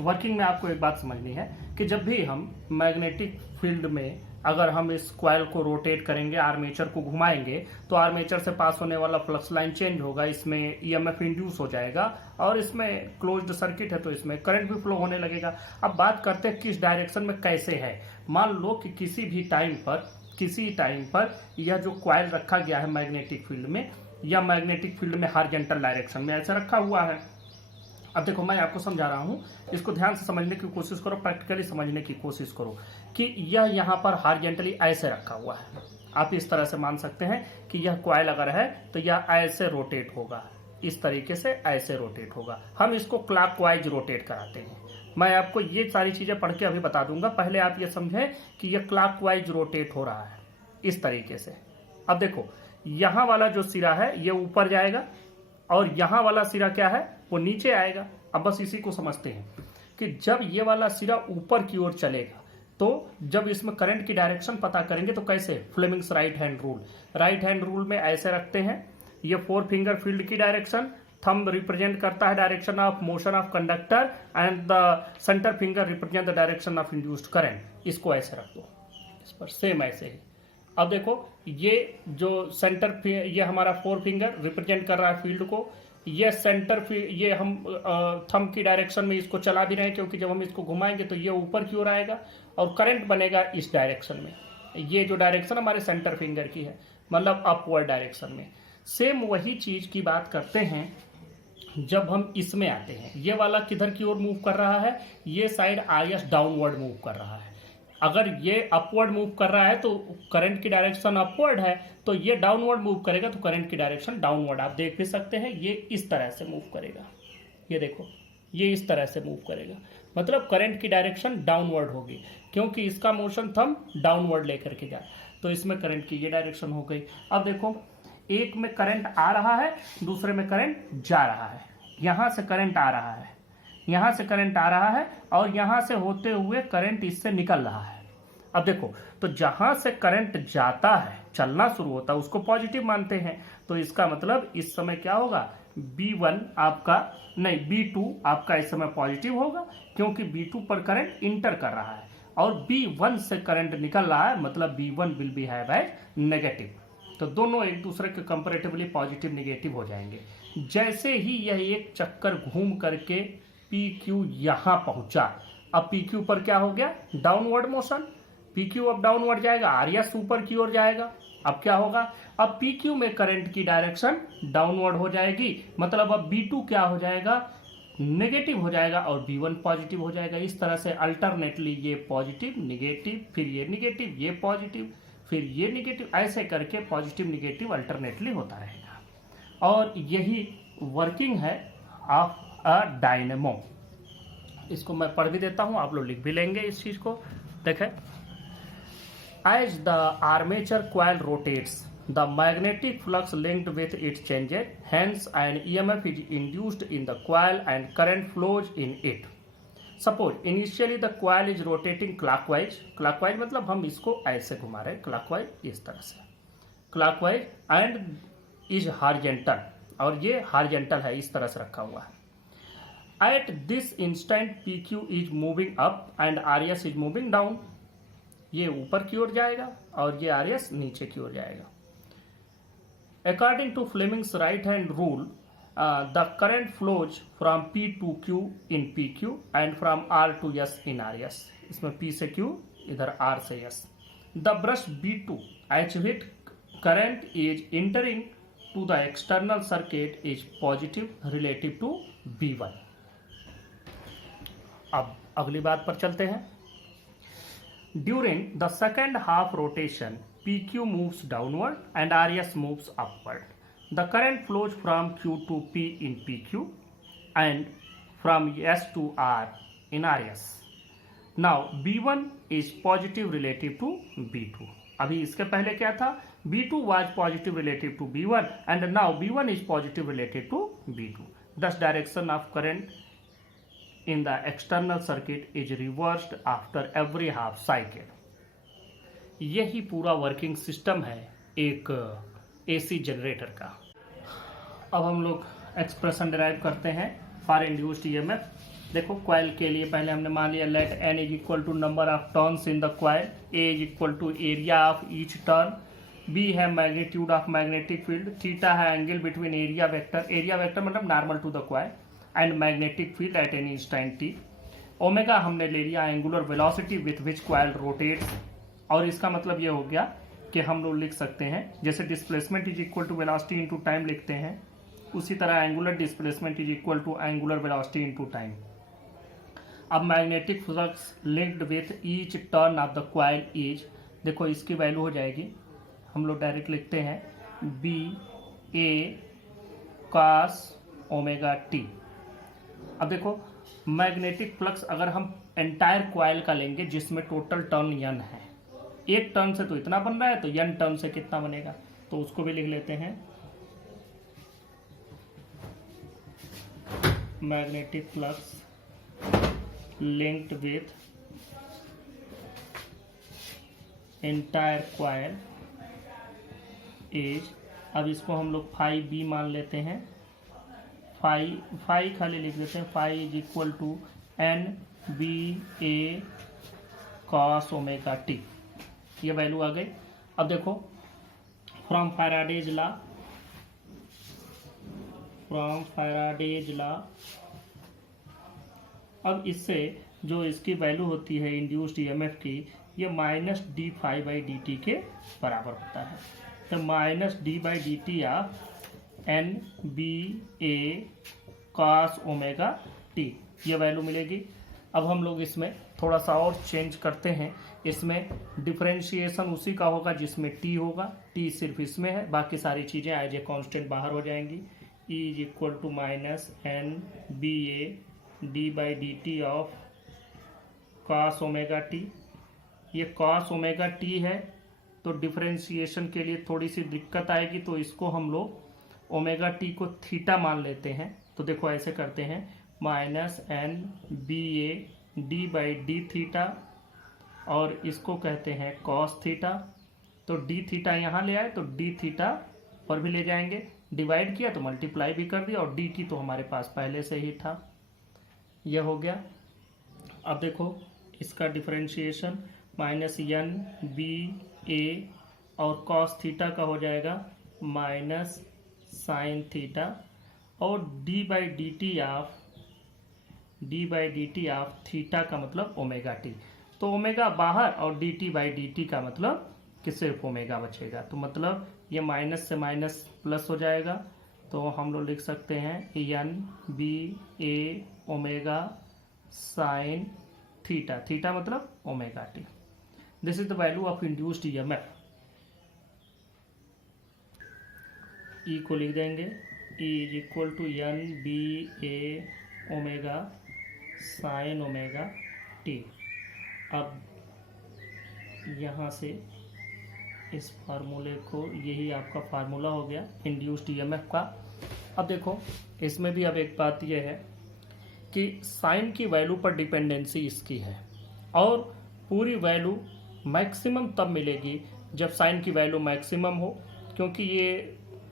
वर्किंग में आपको एक बात समझनी है कि जब भी हम मैग्नेटिक फील्ड में अगर हम इस कॉइल को रोटेट करेंगे, आर्मेचर को घुमाएंगे, तो आर्मेचर से पास होने वाला फ्लक्स लाइन चेंज होगा, इसमें ईएमएफ इंड्यूस हो जाएगा और इसमें क्लोज्ड सर्किट है तो इसमें करंट भी फ्लो होने लगेगा। अब बात करते हैं किस डायरेक्शन में कैसे है। मान लो कि किसी टाइम पर यह जो कॉइल रखा गया है मैग्नेटिक फील्ड में या मैग्नेटिक फील्ड में हॉरिजॉन्टल डायरेक्शन में ऐसा रखा हुआ है। अब देखो मैं आपको समझा रहा हूं, इसको ध्यान से समझने की कोशिश करो, प्रैक्टिकली समझने की कोशिश करो कि यह यहाँ पर हॉरिजॉन्टली ऐसे रखा हुआ है। आप इस तरह से मान सकते हैं कि यह कॉइल अगर है तो यह ऐसे रोटेट होगा, इस तरीके से ऐसे रोटेट होगा। हम इसको क्लॉकवाइज रोटेट कराते हैं। मैं आपको ये सारी चीजें पढ़ के अभी बता दूंगा, पहले आप ये समझें कि यह क्लॉकवाइज रोटेट हो रहा है इस तरीके से। अब देखो यहां वाला जो सिरा है ये ऊपर जाएगा और यहां वाला सिरा क्या है वो नीचे आएगा। अब बस इसी को समझते हैं कि जब ये वाला सिरा ऊपर की ओर चलेगा तो जब इसमें करंट की डायरेक्शन पता करेंगे तो कैसे, फ्लेमिंग्स राइट हैंड रूल में ऐसे रखते हैं। ये 4 फिंगर फील्ड की डायरेक्शन, थंब रिप्रेजेंट करता है direction of motion of conductor and the centre finger represent the direction of induced current. इसको ऐसे रख दो, इस पर सेम ऐसे ही। अब देखो ये जो सेंटर, ये हमारा 4 फिंगर रिप्रेजेंट कर रहा है फील्ड को, ये सेंटर, ये हम थंब की डायरेक्शन में इसको चला भी रहे हैं क्योंकि जब हम इसको घुमाएंगे तो ये ऊपर की ओर आएगा और करंट बनेगा इस डायरेक्शन में। ये जो डायरेक्शन हमारे सेंटर फिंगर की है मतलब अपवर्ड डायरेक्शन में। सेम वही चीज की बात करते हैं जब हम इसमें आते हैं। ये वाला किधर की ओर मूव कर रहा है, ये साइड आईएस डाउनवर्ड मूव कर रहा है। अगर ये अपवर्ड मूव कर रहा है तो करंट की डायरेक्शन अपवर्ड है, तो ये डाउनवर्ड मूव करेगा तो करंट की डायरेक्शन डाउनवर्ड। आप देख भी सकते हैं ये इस तरह से मूव करेगा, ये देखो ये इस तरह से मूव करेगा, मतलब करंट की डायरेक्शन डाउनवर्ड होगी क्योंकि इसका मोशन थंब डाउनवर्ड लेकर के जाए। तो इसमें करंट की ये डायरेक्शन हो गई। अब देखो एक में करंट आ रहा है, दूसरे में करंट जा रहा है। यहां से करंट आ रहा है, यहाँ से करंट आ रहा है और यहाँ से होते हुए करंट इससे निकल रहा है। अब देखो, तो जहां से करंट जाता है, चलना शुरू होता है, उसको पॉजिटिव मानते हैं। तो इसका मतलब इस समय क्या होगा, B1 आपका नहीं, B2 आपका इस समय पॉजिटिव होगा, क्योंकि B2 पर करंट इंटर कर रहा है और B1 से करंट निकल रहा है, मतलब B1 will behave as negative. तो दोनों एक दूसरे के कंपैरेटिवली पॉजिटिव निगेटिव हो जाएंगे। जैसे ही यह एक चक्कर घूम करके PQ यहां पहुंचा, अब PQ पर क्या हो गया, डाउनवर्ड मोशन। PQ अब डाउनवर्ड जाएगा, आरएस ऊपर की ओर जाएगा। अब क्या होगा, अब PQ में करंट की डायरेक्शन डाउनवर्ड हो जाएगी, मतलब अब B2 क्या हो जाएगा, नेगेटिव हो जाएगा और B1 पॉजिटिव हो जाएगा। इस तरह से अल्टरनेटली ये पॉजिटिव निगेटिव, फिर ये निगेटिव, ये पॉजिटिव, फिर ये निगेटिव, ऐसे करके पॉजिटिव निगेटिव अल्टरनेटली होता रहेगा। और यही वर्किंग है ऑफ अ डायनेमो। इसको मैं पढ़ भी देता हूं, आप लोग लिख भी लेंगे इस चीज को। देखें, as the armature coil rotates, the magnetic flux linked with it changes, hence an EMF is induced in the coil and current flows in it. Suppose initially the coil is rotating clockwise, clockwise मतलब हम इसको ऐसे घुमा रहे हैं, clockwise इस तरह से, clockwise and is horizontal, और ये horizontal है, इस तरह से रखा हुआ है। At this instant PQ is moving up and RS is moving down, ये ऊपर की ओर जाएगा और ये RS नीचे की ओर जाएगा। According to Fleming's right hand rule, the current flows from P to Q in PQ and from R to S in RS। इसमें P से Q, इधर R से S। The brush B2 at which current is entering to the external circuit is positive relative to B1। अब अगली बात पर चलते हैं। During the second half rotation, PQ moves downward and RS moves upward. The current flows from Q to P in PQ and from S to R in RS. Now B1 is positive relative to B2. अभी इसके पहले क्या था, B2 was positive relative to B1 and now B1 is positive relative to B2. Thus direction of current in the external circuit is reversed after every half cycle। यही पूरा वर्किंग सिस्टम है एक AC जनरेटर का। अब हम लोग एक्सप्रेशन डिराइव करते हैं फॉर इंड्यूस्ड EMF। देखो, कॉइल के लिए पहले हमने मान लिया let N is equal to number of turns in the coil, A is equal to area of each turn, B है magnitude of magnetic field, theta है एंगल बिटवीन एरिया वेक्टर मतलब normal to the coil and magnetic field at any instant t। Omega हमने ले लिया angular velocity with which coil rotates, और इसका मतलब ये हो गया कि हम लोग लिख सकते हैं जैसे displacement is equal to velocity into time लिखते हैं, उसी तरह angular displacement is equal to angular velocity into time. अब magnetic flux linked with each turn of the coil is, देखो इसकी वैल्यू हो जाएगी, हम लोग डायरेक्ट लिखते हैं B A cos omega t. अब देखो, मैग्नेटिक फ्लक्स अगर हम एंटायर कॉइल का लेंगे जिसमें टोटल टर्न n है, एक टर्न से तो इतना बन रहा है, तो n टर्न से कितना बनेगा, तो उसको भी लिख लेते हैं magnetic flux linked with entire coil is, अब इसको हम लोग फाई बी मान लेते हैं, फाई खाली लिख देते हैं, phi is equal to N B A cos omega t, ये वैल्यू आ गई। अब देखो, फ्रॉम फैराडेज लॉ, अब इससे जो इसकी वैल्यू होती है इंड्यूस्ड EMF की, ये minus d phi by d t के बराबर होता है। तो minus d by d t of N B A cos omega t, ये वैल्यू मिलेगी। अब हम लोग इसमें थोड़ा सा और चेंज करते हैं, इसमें डिफरेंशिएशन उसी का होगा जिसमें टी होगा, टी सिर्फ इसमें है, बाकी सारी चीज़ें एज ए कांस्टेंट बाहर हो जाएंगी। E is equal to minus N B A d by d t of cos omega t, ये कॉस ओमेगा टी है, तो डिफरेंशिएशन के लिए थोड़ी सी दिक्कत आएगी, तो इसको हम लोग ओमेगा टी को थीटा मान लेते हैं। तो देखो ऐसे करते हैं, minus N B A d by d theta, और इसको कहते हैं कॉस थीटा। तो डी थीटा यहाँ ले आए तो डी थीटा पर भी ले जाएंगे, डिवाइड किया तो मल्टीप्लाई भी कर दिया, और डी टी तो हमारे पास पहले से ही था। यह हो गया। अब देखो इसका differentiation minus N B A और कॉस थीटा का हो जाएगा माइनस साइन थीटा, और D by d t of theta का मतलब ओमेगा टी। तो ओमेगा बाहर और D T by d T का मतलब कि सिर्फ ओमेगा बचेगा। तो मतलब ये माइनस से माइनस प्लस हो जाएगा। तो हम लोग लिख सकते हैं N B A omega sine theta, theta मतलब omega t. This is the value of induced EMF. E को लिख देंगे, E is equal to N B A omega sine omega t. अब यहाँ से इस फार्मूले को, यही आपका फार्मूला हो गया इंड्यूस्ड ईएमएफ का। अब देखो इसमें भी अब एक बात यह है कि साइन की वैल्यू पर डिपेंडेंसी इसकी है, और पूरी वैल्यू मैक्सिमम तब मिलेगी जब साइन की वैल्यू मैक्सिमम हो, क्योंकि ये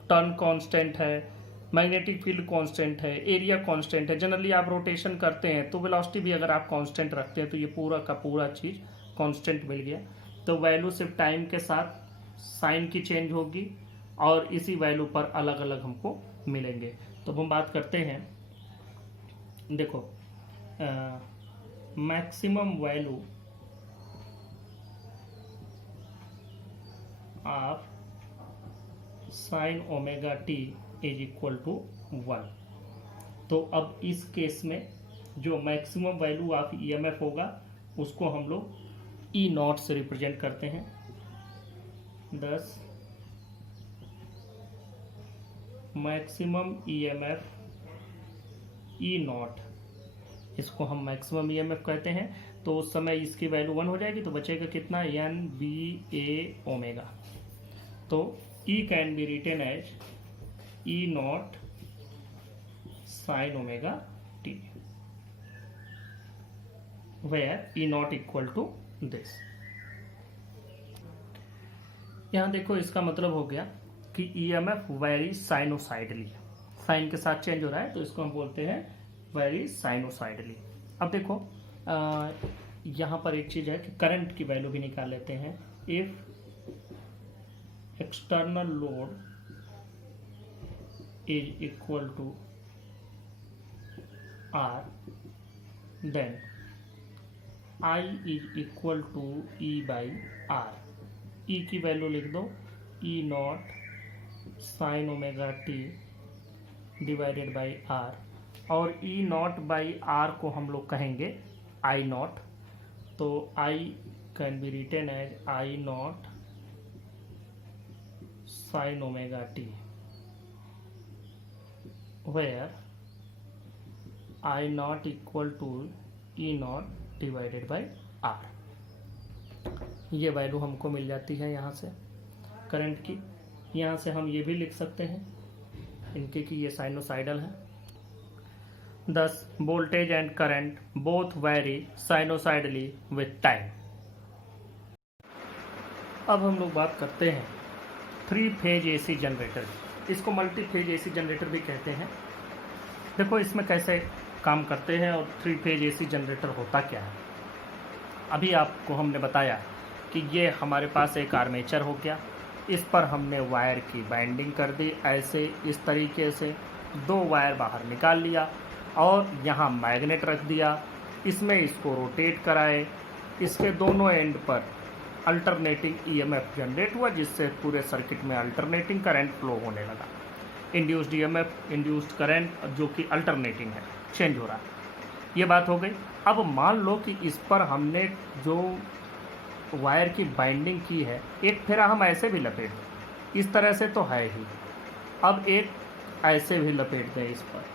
टर्न कांस्टेंट है, मैग्नेटिक फील्ड कांस्टेंट है, एरिया कांस्टेंट है। जनरली आप रोटेशन करते हैं तो वेलोसिटी भी अगर आप कांस्टेंट रखते हैं तो ये पूरा का पूरा चीज़ कांस्टेंट मिल गया। तो वैल्यू सिर्फ टाइम के साथ साइन की चेंज होगी, और इसी वैल्यू पर अलग अलग हमको मिलेंगे। तो हम बात करते हैं, देखो maximum value of sine omega t is equal to 1। तो अब इस केस में जो मैक्सिमम वैल्यू ऑफ ईएमएफ होगा उसको हम लोग ई नॉट से रिप्रेजेंट करते हैं। 10 मैक्सिमम ईएमएफ ई नॉट, इसको हम मैक्सिमम ईएमएफ कहते हैं। तो उस समय इसकी वैल्यू 1 हो जाएगी, तो बचेगा कितना, एन बी ए ओमेगा। तो E can be written as E naught sine omega t, where E naught equal to this. यहाँ देखो इसका मतलब हो गया कि ईएमएफ वेरी साइनोसाइडली, साइन के साथ चेंज हो रहा है, तो इसको हम बोलते हैं वेरी साइनोसाइडली। अब देखो यहाँ पर एक चीज़ है कि करंट की वैल्यू भी निकाल लेते हैं। If external load is equal to R, then I is equal to E by R. E की वैल्यू लिख दो, E naught sine omega t divided by R, और ई नॉट बाई आर को हम लोग कहेंगे आई नॉट। तो I can be written as I naught sine omega t, where I naught equal to E naught divided by R. ये वैल्यू हमको मिल जाती है यहाँ से करंट की। यहाँ से हम ये भी लिख सकते हैं इनके कि ये साइनोसाइडल है। Thus, voltage and current both vary sinusoidally with time. अब हम लोग बात करते हैं 3 फेज एसी जनरेटर। इसको मल्टी फेज एसी जनरेटर भी कहते हैं। देखो इसमें कैसे काम करते हैं और 3 फेज एसी जनरेटर होता क्या है। अभी आपको हमने बताया कि ये हमारे पास एक आर्मेचर हो गया, इस पर हमने वायर की बाइंडिंग कर दी, ऐसे इस तरीके से 2 वायर बाहर निकाल लिया, और यहाँ मैग्नेट रख दिया, इसमें इसको रोटेट कराए, इसके दोनों एंड पर अल्टरनेटिंग ईएमएफ जनरेट हुआ, जिससे पूरे सर्किट में अल्टरनेटिंग करंट फ्लो होने लगा। इंड्यूस्ड ईएमएफ, इंड्यूस्ड करंट जो कि अल्टरनेटिंग है, चेंज हो रहा है। ये बात हो गई। अब मान लो कि इस पर हमने जो वायर की बाइंडिंग की है, एक फेरा हम ऐसे भी लपेट दें, इस तरह से तो है ही। अब एक ऐसे भी लपेट दें इस पर,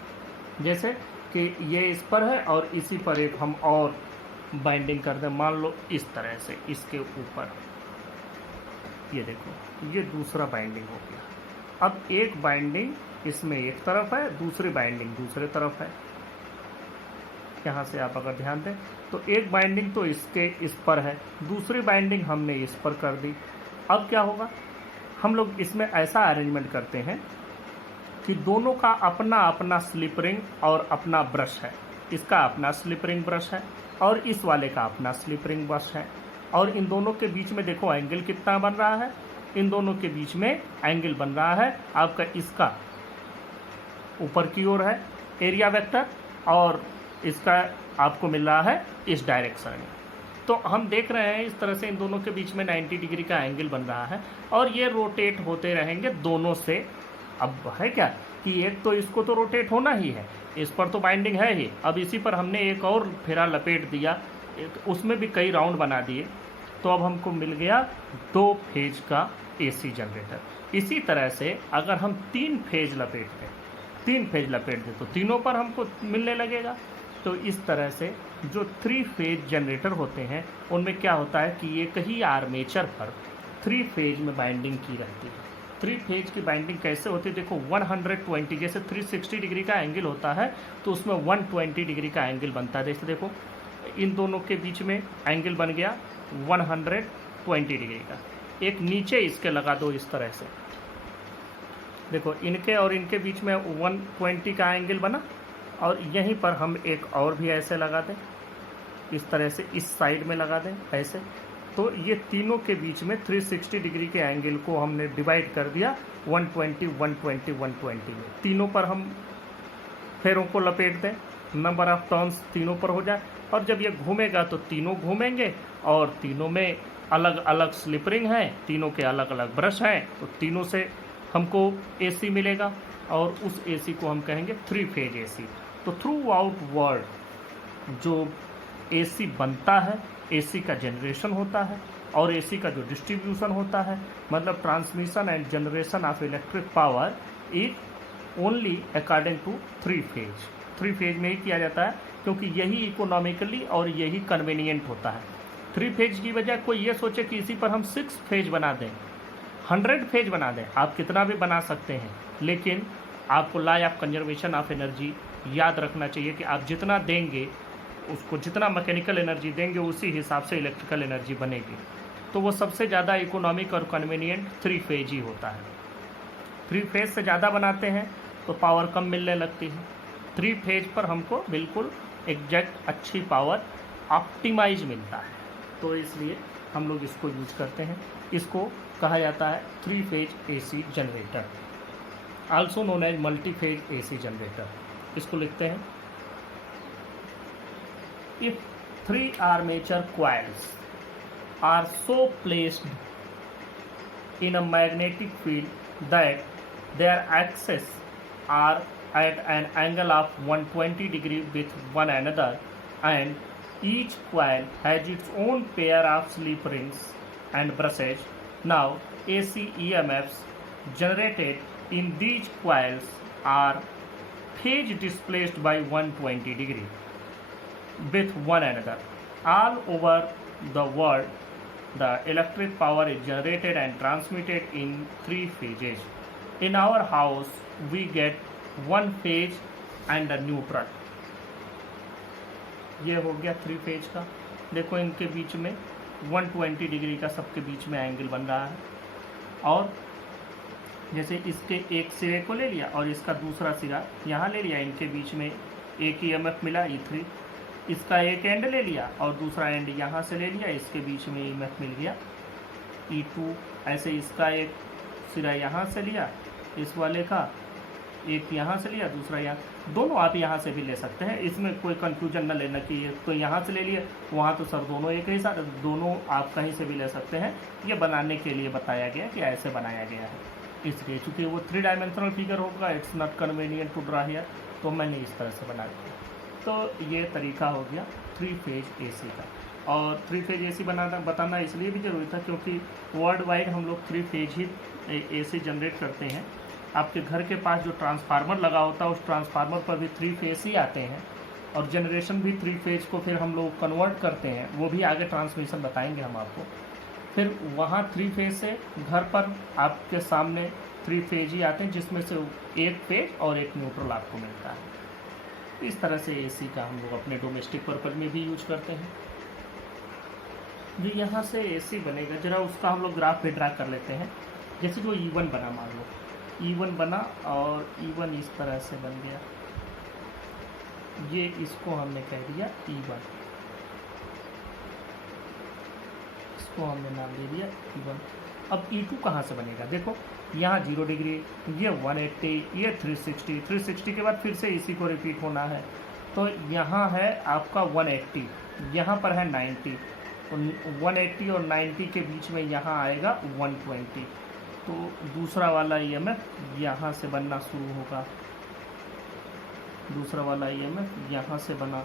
जैसे कि ये इस पर है और इसी पर एक हम और बाइंडिंग कर दें, मान लो इस तरह से इसके ऊपर। ये देखो ये दूसरा बाइंडिंग हो गया। अब एक बाइंडिंग इसमें एक तरफ है, दूसरी बाइंडिंग दूसरे तरफ है। यहाँ से आप अगर ध्यान दें तो एक बाइंडिंग तो इसके इस पर है, दूसरी बाइंडिंग हमने इस पर कर दी। अब क्या होगा, हम लोग इसमें ऐसा अरेंजमेंट करते हैं कि दोनों का अपना अपना स्लिप रिंग और अपना ब्रश है। इसका अपना स्लिप रिंग ब्रश है और इस वाले का अपना स्लिप रिंग ब्रश है, और इन दोनों के बीच में देखो एंगल कितना बन रहा है, इन दोनों के बीच में एंगल बन रहा है आपका, इसका ऊपर की ओर है एरिया वेक्टर और इसका आपको मिल रहा है इस डायरेक्शन में। तो हम देख रहे हैं इस तरह से इन दोनों के बीच में 90 डिग्री का एंगल बन रहा है और ये रोटेट होते रहेंगे दोनों से। अब है क्या कि एक तो इसको तो रोटेट होना ही है, इस पर तो बाइंडिंग है ही, अब इसी पर हमने एक और फेरा लपेट दिया, उसमें भी कई राउंड बना दिए, तो अब हमको मिल गया 2 फेज का एसी जनरेटर। इसी तरह से अगर हम 3 फेज लपेट दें तो तीनों पर हमको मिलने लगेगा। तो इस तरह से जो 3 फेज जनरेटर होते हैं उनमें क्या होता है कि एक ही आर्मेचर पर 3 फेज में बाइंडिंग की रहती है। 3 फेज की बाइंडिंग कैसे होती है, देखो 120, जैसे 360 डिग्री का एंगल होता है तो उसमें 120 डिग्री का एंगल बनता है। जैसे देखो इन दोनों के बीच में एंगल बन गया 120 डिग्री का। एक नीचे इसके लगा दो इस तरह से, देखो इनके और इनके बीच में 120 का एंगल बना, और यहीं पर हम एक और भी ऐसे लगा दें, इस तरह से इस साइड में लगा दें ऐसे, तो ये तीनों के बीच में 360 डिग्री के एंगल को हमने डिवाइड कर दिया 120, 120, 120 में। तीनों पर हम फेरों को लपेट दें, नंबर ऑफ टर्न्स तीनों पर हो जाए, और जब ये घूमेगा तो तीनों घूमेंगे और तीनों में अलग अलग स्लिप रिंग हैं, तीनों के अलग अलग ब्रश हैं, तो तीनों से हमको एसी मिलेगा और उस एसी को हम कहेंगे 3 फेज एसी। तो थ्रू आउट वर्ल्ड जो एसी बनता है, एसी का जनरेशन होता है और एसी का जो डिस्ट्रीब्यूशन होता है, मतलब transmission and generation of electric power is only according to 3 phase. 3 phase में ही किया जाता है क्योंकि यही इकोनॉमिकली और यही कन्वीनियंट होता है। 3 फेज की वजह कोई ये सोचे कि इसी पर हम 6 फेज बना दें, 100 फेज बना दें, आप कितना भी बना सकते हैं, लेकिन आपको law of conservation of energy याद रखना चाहिए कि आप जितना देंगे उसको, जितना मैकेनिकल एनर्जी देंगे उसी हिसाब से इलेक्ट्रिकल एनर्जी बनेगी। तो वो सबसे ज़्यादा इकोनॉमिक और कन्वीनियंट 3 फेज ही होता है। 3 फेज से ज़्यादा बनाते हैं तो पावर कम मिलने लगती है। 3 फेज पर हमको बिल्कुल एग्जैक्ट अच्छी पावर ऑप्टिमाइज मिलता है, तो इसलिए हम लोग इसको यूज करते हैं। इसको कहा जाता है 3 phase AC generator, also known as multi phase AC generator. इसको लिखते हैं, if 3 armature coils are so placed in a magnetic field that their axes are at an angle of 120 degree with one another, and each coil has its own pair of slip rings and brushes, now AC EMFs generated in these coils are phase displaced by 120 degree with one another. All over the world, the electric power is generated and transmitted in 3 phases. In our house, we get 1 phase and a neutral. ये हो गया 3 फेज का। देखो इनके बीच में 120 डिग्री का सबके बीच में एंगल बन रहा है, और जैसे इसके एक सिरे को ले लिया और इसका दूसरा सिरा यहाँ ले लिया, इनके बीच में एक EMF मिला E3, इसका एक एंड ले लिया और दूसरा एंड यहाँ से ले लिया, इसके बीच में EMF मिल गया E2। ऐसे इसका एक सिरा यहाँ से लिया, इस वाले का एक यहाँ से लिया, दूसरा यहाँ, दोनों आप यहाँ से भी ले सकते हैं, इसमें कोई कन्फ्यूजन न लेना कि तो यहाँ से ले लिए वहाँ तो सर दोनों एक ही साथ, दोनों आप कहीं से भी ले सकते हैं। ये बनाने के लिए बताया गया कि ऐसे बनाया गया है, इसलिए चूँकि वो 3 डायमेंशनल फिगर होगा, it's not convenient to draw here, तो मैंने इस तरह से बना दिया। तो ये तरीका हो गया 3 फेज एसी का। और 3 फेज एसी बताना इसलिए भी ज़रूरी था क्योंकि वर्ल्ड वाइड हम लोग 3 फेज ही एसी जनरेट करते हैं। आपके घर के पास जो ट्रांसफार्मर लगा होता है उस ट्रांसफार्मर पर भी 3 फेज ही आते हैं, और जनरेशन भी 3 फेज को फिर हम लोग कन्वर्ट करते हैं, वो भी आगे ट्रांसमिशन बताएंगे हम आपको। फिर वहाँ 3 फेज से घर पर आपके सामने 3 फेज ही आते हैं, जिसमें से एक फेज और एक न्यूट्रल आपको मिलता है। इस तरह से एसी का हम लोग अपने डोमेस्टिक पर्पज में भी यूज करते हैं। जो यहाँ से एसी बनेगा, जरा उसका हम लोग ग्राफ पे ड्रा कर लेते हैं। जैसे जो E1 बना, मान लो E1 बना और E1 इस तरह से बन गया, ये इसको हमने कह दिया E1, इसको हमने नाम दे दिया E1। अब E2 कहाँ से बनेगा? देखो यहाँ 0 डिग्री, ये 180, ये 360, 360 के बाद फिर से इसी को रिपीट होना है। तो यहाँ है आपका 180, यहाँ पर है 90, तो 180 और 90 के बीच में यहाँ आएगा 120। तो दूसरा वाला EMF यहाँ से बनना शुरू होगा, दूसरा वाला EMF यहाँ से बना,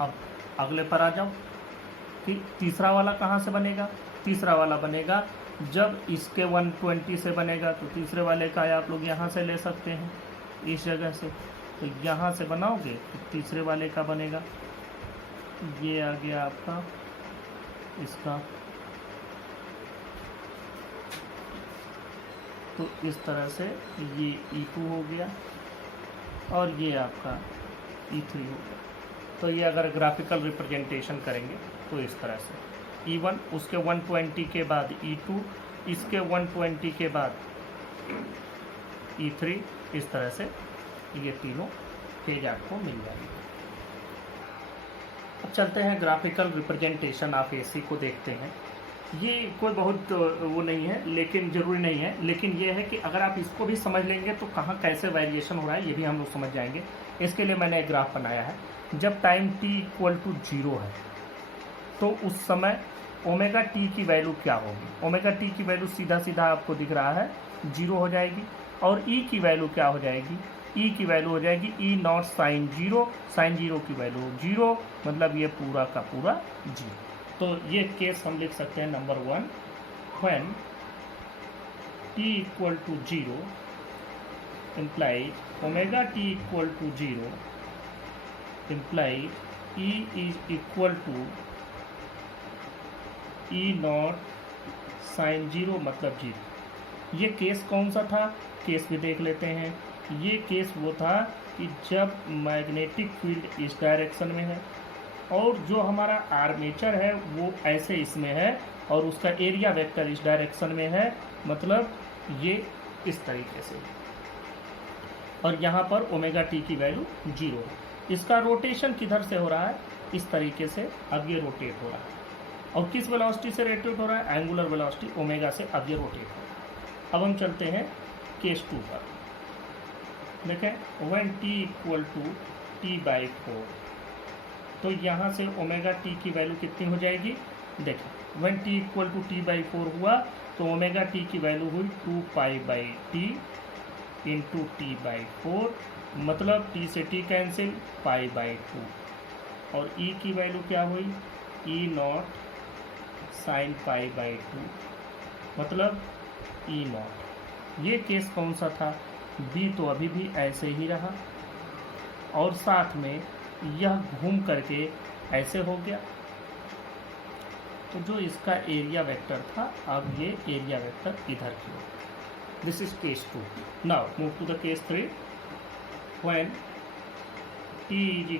अब अगले पर आ जाओ कि तीसरा वाला कहाँ से बनेगा? तीसरा वाला बनेगा जब इसके 120 से बनेगा, तो तीसरे वाले का आप लोग यहाँ से ले सकते हैं, इस जगह से। तो यहाँ से बनाओगे तो तीसरे वाले का बनेगा, ये आ गया आपका इसका। तो इस तरह से ये E2 हो गया और ये आपका E3 हो गया। तो ये अगर ग्राफिकल रिप्रेजेंटेशन करेंगे तो इस तरह से E1, उसके 120 के बाद E2, इसके 120 के बाद E3, इस तरह से ये तीनों फेज आपको मिल जाएंगे। अब चलते हैं ग्राफिकल रिप्रेजेंटेशन ऑफ एसी को देखते हैं। ये कोई बहुत वो नहीं है, लेकिन ज़रूरी नहीं है, लेकिन ये है कि अगर आप इसको भी समझ लेंगे तो कहाँ कैसे वेरिएशन हो रहा है ये भी हम लोग समझ जाएंगे। इसके लिए मैंने एक ग्राफ बनाया है। जब टाइम t = 0 है तो उस समय ओमेगा टी की वैल्यू क्या होगी? ओमेगा टी की वैल्यू सीधा सीधा आपको दिख रहा है 0 हो जाएगी। और E की वैल्यू क्या हो जाएगी? E की वैल्यू हो जाएगी E0 sin 0, sin 0 की वैल्यू 0, मतलब ये पूरा का पूरा 0। तो ये केस हम लिख सकते हैं number 1, when t = 0 imply omega t = 0 imply E is equal to E0 sin 0 मतलब 0। ये केस कौन सा था? केस भी देख लेते हैं। ये केस वो था कि जब मैग्नेटिक फील्ड इस डायरेक्शन में है और जो हमारा आर्मेचर है वो ऐसे इसमें है और उसका एरिया वेक्टर इस डायरेक्शन में है, मतलब ये इस तरीके से, और यहाँ पर ओमेगा टी की वैल्यू 0 है। इसका रोटेशन किधर से हो रहा है? इस तरीके से अब ये रोटेट हो रहा है। और किस वेलोसिटी से रोटेट हो रहा है? एंगुलर वेलोसिटी ओमेगा से अब ये रोटेट हो रहा है। अब हम चलते हैं केस 2 पर। देखें when t = t/4, तो यहाँ से ओमेगा टी की वैल्यू कितनी हो जाएगी? देखें when t = t/4 हुआ तो ओमेगा टी की वैल्यू हुई 2π/t × t/4, मतलब t से t कैंसिल, π/2। और E की वैल्यू क्या हुई? E0 sin π/2, मतलब E0। ये केस कौन सा था? B तो अभी भी ऐसे ही रहा और साथ में यह घूम करके ऐसे हो गया। तो जो इसका एरिया वेक्टर था, अब ये एरिया वेक्टर इधर की ओर। This is case 2। Now move to the case 3, when t =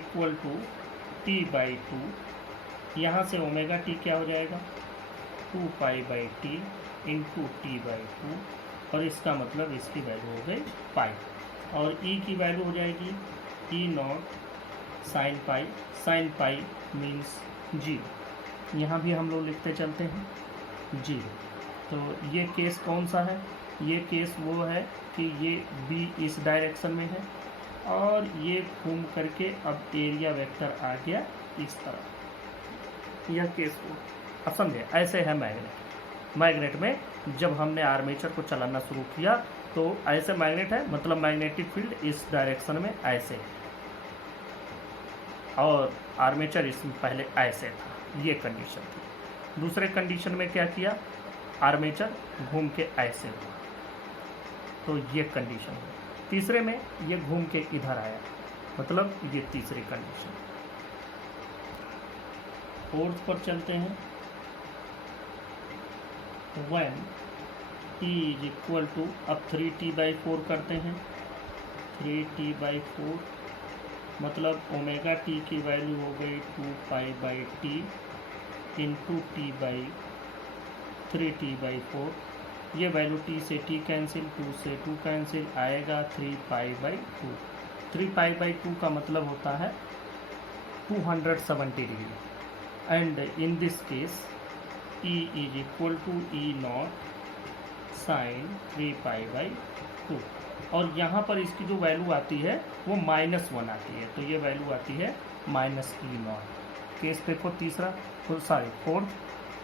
t/2, यहाँ से ओमेगा टी क्या हो जाएगा? 2π/t × t/2, और इसका मतलब इसकी वैल्यू हो गई पाई। और E की वैल्यू हो जाएगी E0 sin π, sin π मीन्स 0। यहाँ भी हम लोग लिखते चलते हैं 0। तो ये केस कौन सा है? ये केस वो है कि ये B इस डायरेक्शन में है और ये घूम करके अब एरिया वेक्टर आ गया इस तरह। यह केस वो, अब समझे, ऐसे है मैग्नेट। मैग्नेट में जब हमने आर्मेचर को चलाना शुरू किया तो ऐसे मैग्नेट है, मतलब मैग्नेटिक फील्ड इस डायरेक्शन में ऐसे है और आर्मेचर इसमें पहले ऐसे था। ये कंडीशन थी। दूसरे कंडीशन में क्या किया? आर्मेचर घूम के ऐसे हुआ, तो ये कंडीशन है। तीसरे में ये घूम के इधर आया, मतलब ये तीसरी कंडीशन। फोर्थ पर चलते हैं। when E is equal to, अब 3t/4 करते हैं, 3t/4 मतलब ओमेगा टी की वैल्यू हो गई 2π/t इंटू t/3t/4। ये वैल्यू t से t कैंसिल, 2 से 2 कैंसिल, आएगा 3π/2। 3π/2 का मतलब होता है 270 degree. And in this case E is equal to E0 sine 3π/2। और यहाँ पर इसकी जो वैल्यू आती है वो -1 आती है, तो ये वैल्यू आती है -E0। केस देखो तीसरा,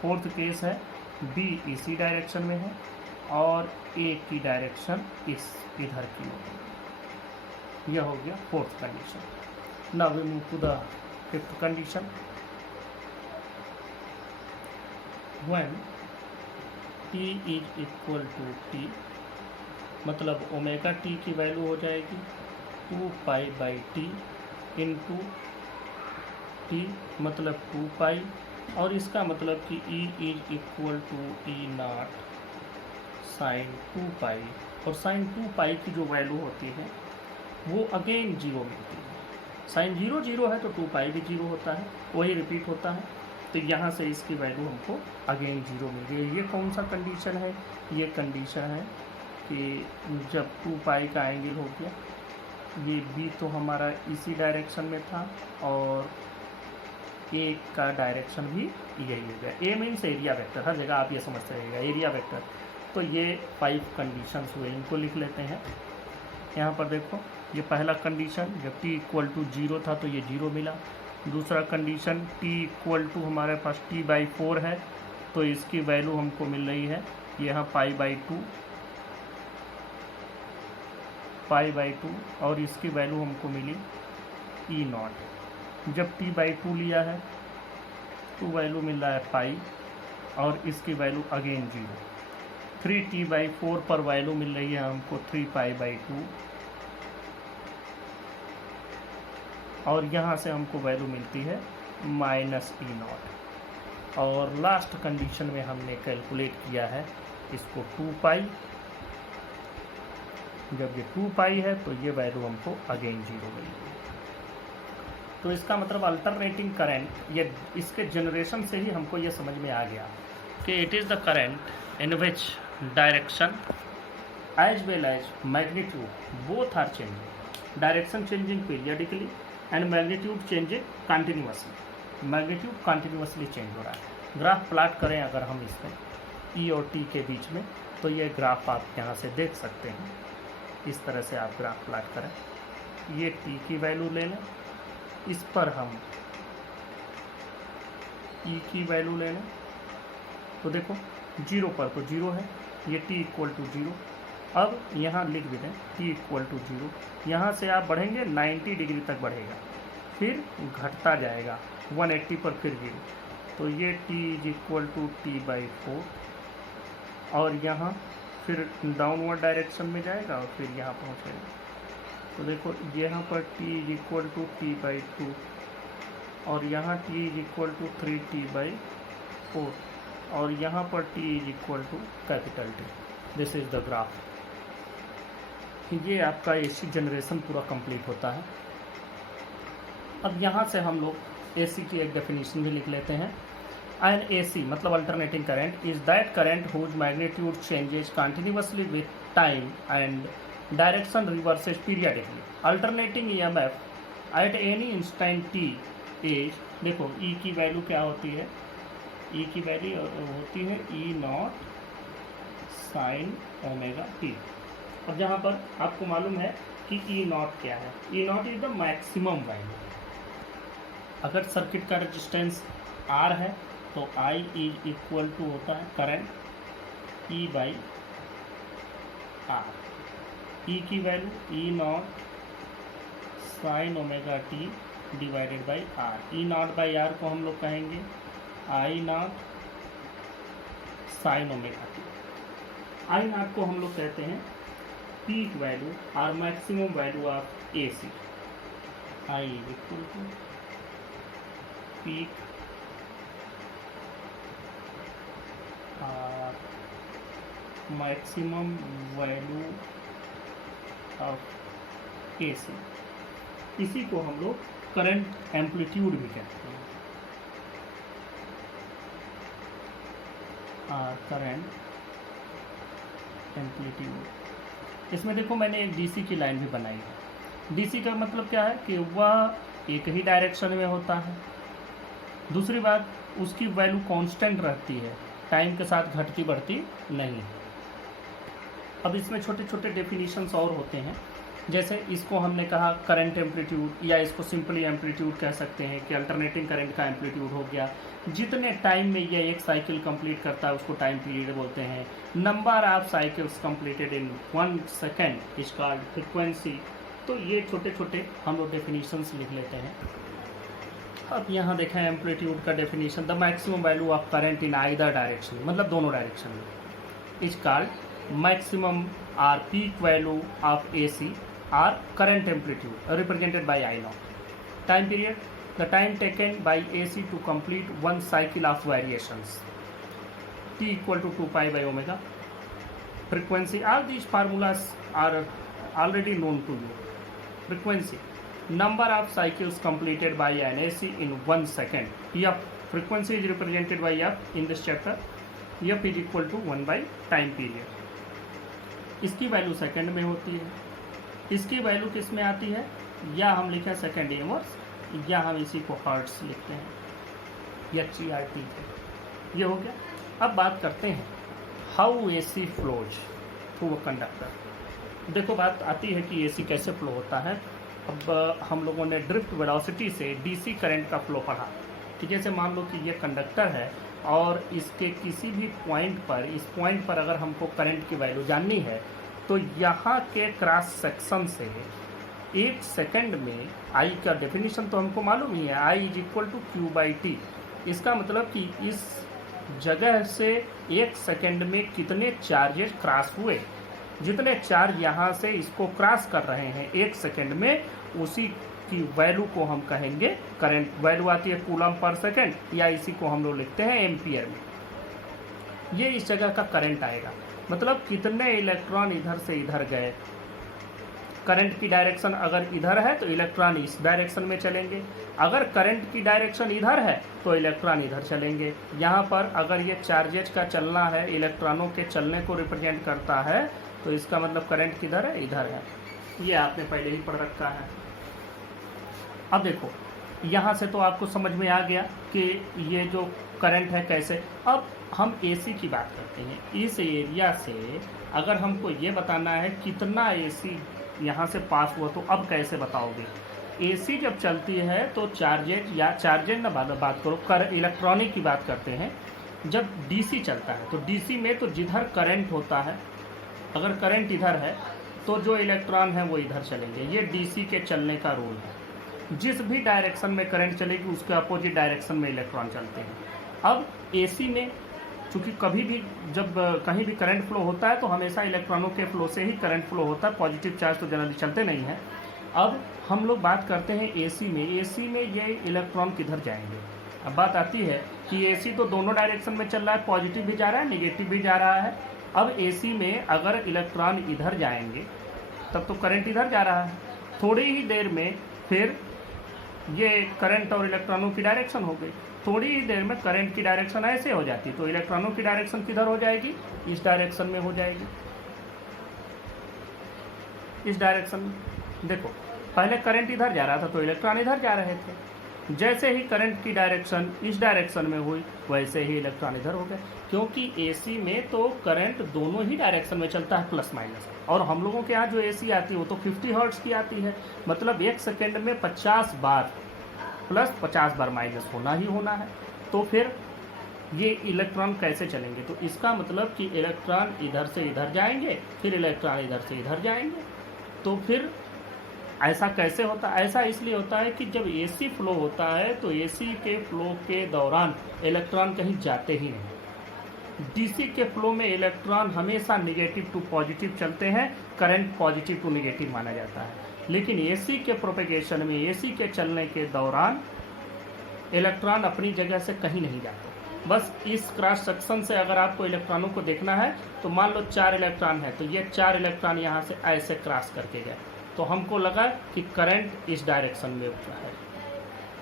फोर्थ केस है, B इसी डायरेक्शन में है और A की डायरेक्शन इधर की होगी। यह हो गया fourth condition. Now we move to the fifth condition. When E is equal to T, मतलब ओमेगा टी की वैल्यू हो जाएगी 2π/t इंटू टी मतलब 2π, और इसका मतलब कि E is equal to E0 sine 2π, और साइन 2π की जो वैल्यू होती है वो अगेन 0 मिलती है। साइन 0 है तो 2π भी 0 होता है, वही रिपीट होता है। तो यहाँ से इसकी वैल्यू हमको अगेन 0 मिल गई। ये कौन सा कंडीशन है? ये कंडीशन है कि जब 2π का एंगल हो गया, ये B तो हमारा इसी डायरेक्शन में था और A का डायरेक्शन भी यही हो गया। A मीन्स एरिया वेक्टर, हर जगह आप ये समझते रहिएगा, एरिया वेक्टर। तो ये 5 कंडीशंस हुए, इनको लिख लेते हैं। यहाँ पर देखो, ये पहला कंडीशन जब t इक्वल टू 0 था तो ये 0 मिला। दूसरा कंडीशन t इक्वल टू हमारे पास t/4 है तो इसकी वैल्यू हमको मिल रही है यहाँ π/2 और इसकी वैल्यू हमको मिली E0। जब t/2 लिया है तो वैल्यू मिल रहा है पाई और इसकी वैल्यू अगेन 0। 3t/4 पर वैल्यू मिल रही है हमको 3π/2 और यहाँ से हमको वैल्यू मिलती है -E0। और लास्ट कंडीशन में हमने कैलकुलेट किया है इसको 2π। जब ये 2π है तो ये वैल्यू हमको अगेन 0 मिलेगी। तो इसका मतलब अल्टरनेटिंग करंट, ये इसके जनरेशन से ही हमको ये समझ में आ गया कि it is the current in which direction as well as magnitude both are changing, direction changing periodically and magnitude changing continuously. Magnitude continuously change हो रहा है। ग्राफ प्लाट करें अगर हम इसमें E और T के बीच में, तो ये ग्राफ आप यहाँ से देख सकते हैं। इस तरह से आप ग्राफ प्लाट करें, ये T की वैल्यू ले लें, इस पर हम E की वैल्यू ले लें, तो देखो 0 पर तो 0 है, ये t इक्वल टू 0। अब यहाँ लिख भी दें t इक्वल टू 0। यहाँ से आप बढ़ेंगे 90 डिग्री तक बढ़ेगा, फिर घटता जाएगा 180 पर फिर 0। तो ये t is equal to t/4 और यहाँ फिर डाउनवर्ड डायरेक्शन में जाएगा और फिर यहाँ पहुँचेगा। तो देखो यहाँ पर t is equal to t/2 और यहाँ t is equal to 3t/4 और यहाँ पर t is equal to capital T। This is the graph. ये आपका AC जनरेशन पूरा कंप्लीट होता है। अब यहाँ से हम लोग AC की एक डेफिनेशन भी लिख लेते हैं। एन AC मतलब alternating current is that current whose magnitude changes continuously with time and direction reverses periodically. Alternating EMF at any instant t is, देखो E की वैल्यू क्या होती है? E की वैल्यू होती है E0 साइन ओमेगा t। और जहाँ पर आपको मालूम है कि E0 क्या है, E0 is the maximum value. अगर सर्किट का रेजिस्टेंस R है तो I इज इक्वल टू होता है करंट E/R। E की value E0 sine omega t divided by R। E0/R को हम लोग कहेंगे I0 sine omega t। I0 को हम लोग कहते हैं पीक वैल्यू और maximum value of AC। I is equal to peak maximum value of AC, इसी को हम लोग करंट एम्पलीट्यूड भी कहते हैं। करंट एम्पलीट्यूड, इसमें देखो मैंने एक DC की लाइन भी बनाई है। DC का मतलब क्या है कि वह एक ही डायरेक्शन में होता है। दूसरी बात, उसकी वैल्यू कांस्टेंट रहती है, टाइम के साथ घटती बढ़ती नहीं। अब इसमें छोटे छोटे डेफिनेशंस और होते हैं, जैसे इसको हमने कहा करंट एम्पलीट्यूड, या इसको सिंपली एम्पलीट्यूड कह सकते हैं कि अल्टरनेटिंग करंट का एम्पलीट्यूड हो गया। जितने टाइम में यह एक साइकिल कंप्लीट करता है उसको टाइम पीरियड बोलते हैं। Number of cycles completed in 1 second is called frequency. तो ये छोटे छोटे हम लोग डेफिनेशंस लिख लेते हैं। अब यहाँ देखें एम्पलीट्यूड का definition, the maximum value of current in either direction, मतलब दोनों डायरेक्शन में, is called maximum or peak value of AC or current amplitude represented by I naught. Time period, the time taken by AC to complete one cycle of variations, T equal to 2 pi by omega. Frequency, all these formulas are already known to you. Frequency, number of cycles completed by an AC in 1 second. F, frequency is represented by F in this chapter. F is equal to 1 by time period. इसकी वैल्यू सेकंड में होती है। इसकी वैल्यू किस में आती है, या हम लिखें सेकेंड इनवर्स, या हम इसी को हर्ट्स लिखते हैं, HERT। ये हो गया। अब बात करते हैं how AC flows through a conductor. देखो बात आती है कि AC कैसे फ्लो होता है। अब हम लोगों ने ड्रिफ्ट वेलोसिटी से DC करंट का फ्लो पढ़ा कि जैसे मान लो कि ये कंडक्टर है और इसके किसी भी पॉइंट पर, इस पॉइंट पर अगर हमको करंट की वैल्यू जाननी है तो यहाँ के क्रॉस सेक्शन से 1 सेकंड में I का डेफिनेशन तो हमको मालूम ही है, I is equal to Q/T। इसका मतलब कि इस जगह से 1 सेकंड में कितने चार्जेस क्रॉस हुए, जितने चार्ज यहाँ से इसको क्रॉस कर रहे हैं 1 सेकंड में, उसी की वैल्यू को हम कहेंगे करंट। वैल्यू आती है कूलम पर सेकंड, या इसी को हम लोग लिखते हैं एम्पियर में। ये इस जगह का करंट आएगा, मतलब कितने इलेक्ट्रॉन इधर से इधर गए। करंट की डायरेक्शन अगर इधर है तो इलेक्ट्रॉन इस डायरेक्शन में चलेंगे, अगर करंट की डायरेक्शन इधर है तो इलेक्ट्रॉन इधर चलेंगे। यहाँ पर अगर ये चार्जेज का चलना है, इलेक्ट्रॉनों के चलने को रिप्रेजेंट करता है, तो इसका मतलब करंट किधर है, इधर है। ये आपने पहले ही पढ़ रखा है। अब देखो यहाँ से तो आपको समझ में आ गया कि ये जो करंट है कैसे। अब हम AC की बात करते हैं। इस एरिया से अगर हमको ये बताना है कितना AC यहाँ से पास हुआ, तो अब कैसे बताओगे। AC जब चलती है तो चार्जेज, या चार्जेज ना बात करो, इलेक्ट्रॉनिक की बात करते हैं। जब DC चलता है तो DC में तो जिधर करंट होता है, अगर करंट इधर है तो जो इलेक्ट्रॉन है वो इधर चलेंगे। ये DC के चलने का रूल है। जिस भी डायरेक्शन में करंट चलेगी उसके अपोजिट डायरेक्शन में इलेक्ट्रॉन चलते हैं। अब AC में चूँकि कभी भी जब कहीं भी करंट फ्लो होता है तो हमेशा इलेक्ट्रॉनों के फ्लो से ही करंट फ्लो होता है, पॉजिटिव चार्ज तो जनरली चलते नहीं हैं। अब हम लोग बात करते हैं AC में। AC में ये इलेक्ट्रॉन किधर जाएंगे। अब बात आती है कि AC तो दोनों डायरेक्शन में चल रहा है, पॉजिटिव भी जा रहा है, नेगेटिव भी जा रहा है। अब AC में अगर इलेक्ट्रॉन इधर जाएंगे तब तो करंट इधर जा रहा है, थोड़ी ही देर में फिर ये करंट और इलेक्ट्रॉनों की डायरेक्शन हो गई। थोड़ी ही देर में करंट की डायरेक्शन ऐसे हो जाती, तो इलेक्ट्रॉनों की डायरेक्शन किधर हो जाएगी, इस डायरेक्शन में हो जाएगी, इस डायरेक्शन में। देखो पहले करंट इधर जा रहा था तो इलेक्ट्रॉन इधर जा रहे थे। जैसे ही करंट की डायरेक्शन इस डायरेक्शन में हुई वैसे ही इलेक्ट्रॉन इधर हो गए, क्योंकि AC में तो करंट दोनों ही डायरेक्शन में चलता है, प्लस माइनस। और हम लोगों के यहाँ जो AC आती है वो तो 50 हर्ट्ज की आती है, मतलब 1 सेकेंड में 50 बार प्लस 50 बार माइनस होना ही होना है। तो फिर ये इलेक्ट्रॉन कैसे चलेंगे, तो इसका मतलब कि इलेक्ट्रॉन इधर से इधर जाएंगे, फिर इलेक्ट्रॉन इधर से इधर जाएंगे। तो फिर ऐसा कैसे होता है, ऐसा इसलिए होता है कि जब AC फ्लो होता है तो AC के फ्लो के दौरान इलेक्ट्रॉन कहीं जाते ही नहीं। DC के फ्लो में इलेक्ट्रॉन हमेशा निगेटिव टू पॉजिटिव चलते हैं, करंट पॉजिटिव टू निगेटिव माना जाता है। लेकिन AC के प्रोपेगेशन में, AC के चलने के दौरान इलेक्ट्रॉन अपनी जगह से कहीं नहीं जाते, बस इस क्रॉस सेक्शन से अगर आपको इलेक्ट्रॉनों को देखना है तो मान लो 4 इलेक्ट्रॉन है, तो ये 4 इलेक्ट्रॉन यहाँ से ऐसे क्रॉस करके गए, तो हमको लगा कि करंट इस डायरेक्शन में है।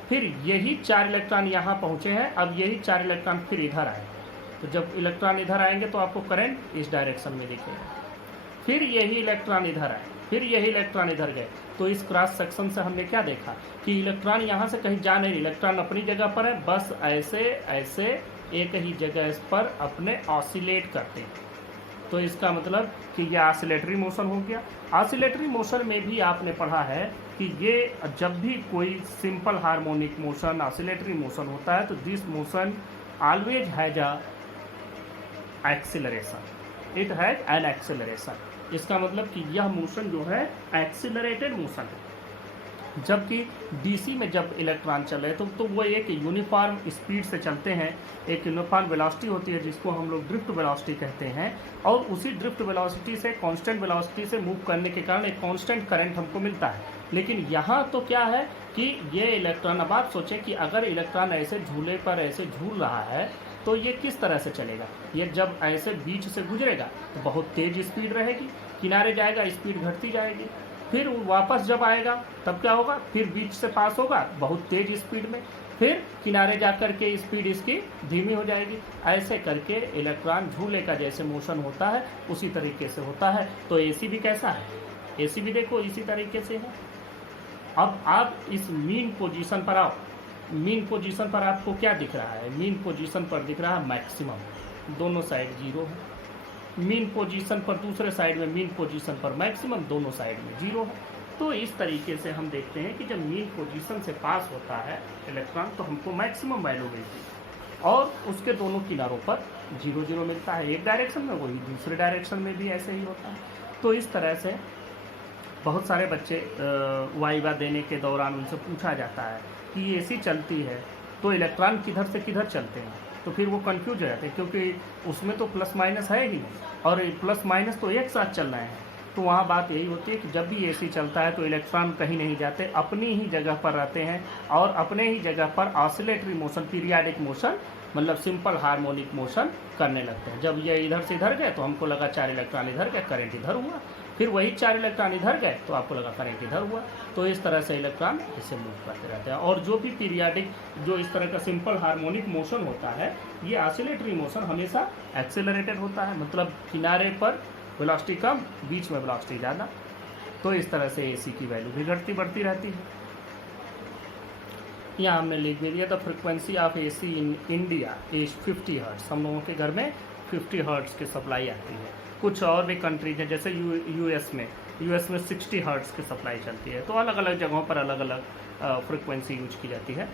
फिर यही 4 इलेक्ट्रॉन यहाँ पहुँचे हैं, अब यही 4 इलेक्ट्रॉन फिर इधर आए, तो जब इलेक्ट्रॉन इधर आएंगे तो आपको करंट इस डायरेक्शन में दिखेगा। फिर यही इलेक्ट्रॉन इधर आए, फिर यही इलेक्ट्रॉन इधर गए, तो इस क्रॉस सेक्शन से हमने क्या देखा कि इलेक्ट्रॉन यहाँ से कहीं जा नहीं, इलेक्ट्रॉन अपनी जगह पर है, बस ऐसे ऐसे एक ही जगह इस पर अपने ऑसिलेट करते हैं। तो इसका मतलब कि यह ऑसिलेटरी मोशन हो गया। ऑसिलेटरी मोशन में भी आपने पढ़ा है कि ये जब भी कोई simple harmonic motion oscillatory motion होता है तो this motion always has a acceleration, it has an acceleration. इसका मतलब कि यह मोशन जो है एक्सीलरेटेड मोशन है। जबकि डीसी में जब इलेक्ट्रॉन चले तो वो एक यूनिफॉर्म स्पीड से चलते हैं, एक यूनिफॉर्म वेलोसिटी होती है जिसको हम लोग ड्रिफ्ट वेलोसिटी कहते हैं, और उसी ड्रिफ्ट वेलोसिटी से कांस्टेंट वेलोसिटी से मूव करने के कारण एक कांस्टेंट करंट हमको मिलता है। लेकिन यहाँ तो क्या है कि ये इलेक्ट्रॉन, अब आप सोचें कि अगर इलेक्ट्रॉन ऐसे झूले पर ऐसे झूल रहा है तो ये किस तरह से चलेगा। ये जब ऐसे बीच से गुजरेगा तो बहुत तेज स्पीड रहेगी, किनारे जाएगा स्पीड घटती जाएगी, फिर वापस जब आएगा तब क्या होगा, फिर बीच से पास होगा बहुत तेज स्पीड में, फिर किनारे जाकर के स्पीड इसकी धीमी हो जाएगी। ऐसे करके इलेक्ट्रॉन झूले का जैसे मोशन होता है उसी तरीके से होता है। तो एसी भी कैसा है, एसी भी देखो इसी तरीके से है। अब आप इस मीन पोजीशन पर आओ, मीन पोजीशन पर आपको क्या दिख रहा है, मीन पोजीशन पर दिख रहा है मैक्सिमम, दोनों साइड 0 है। मीन पोजीशन पर दूसरे साइड में मीन पोजीशन पर मैक्सिमम, दोनों साइड में 0 है। तो इस तरीके से हम देखते हैं कि जब मीन पोजीशन से पास होता है इलेक्ट्रॉन तो हमको मैक्सिमम वैल्यू मिलती है, और उसके दोनों किनारों पर 0 0 मिलता है एक डायरेक्शन में, वही दूसरे डायरेक्शन में भी ऐसे ही होता है। तो इस तरह से बहुत सारे बच्चे वाइवा देने के दौरान उनसे पूछा जाता है कि एसी चलती है तो इलेक्ट्रॉन किधर से किधर चलते हैं, तो फिर वो कंफ्यूज हो जाते हैं क्योंकि उसमें तो प्लस माइनस है ही नहीं, और प्लस माइनस तो एक साथ चल रहे हैं। तो वहाँ बात यही होती है कि जब भी एसी चलता है तो इलेक्ट्रॉन कहीं नहीं जाते, अपनी ही जगह पर रहते हैं और अपने ही जगह पर ऑसिलेटरी मोशन, पीरियाडिक मोशन, मतलब सिंपल हार्मोनिक मोशन करने लगते हैं। जब ये इधर से इधर गए तो हमको लगा 4 इलेक्ट्रॉन इधर गए, करंट इधर हुआ, फिर वही 4 इलेक्ट्रॉन इधर गए तो आपको लगा करंट इधर हुआ। तो इस तरह से इलेक्ट्रॉन इसे मूव करते रहते हैं। और जो भी पीरियाडिक, जो इस तरह का सिंपल हार्मोनिक मोशन होता है, ये ऑसिलेटरी मोशन हमेशा एक्सेलरेटेड होता है, मतलब किनारे पर वेलोसिटी कम, बीच में वेलोसिटी ज़्यादा। तो इस तरह से एसी की वैल्यू भी घटती बढ़ती रहती है। यहाँ हमने लिख भी दिया the frequency of AC in India is 50 hertz. हम लोगों के घर में 50 हर्ट्ज की सप्लाई आती है। कुछ और भी कंट्रीज हैं जैसे यूएस में 60 हर्ट्ज की सप्लाई चलती है। तो अलग अलग जगहों पर अलग अलग फ्रिक्वेंसी यूज की जाती है।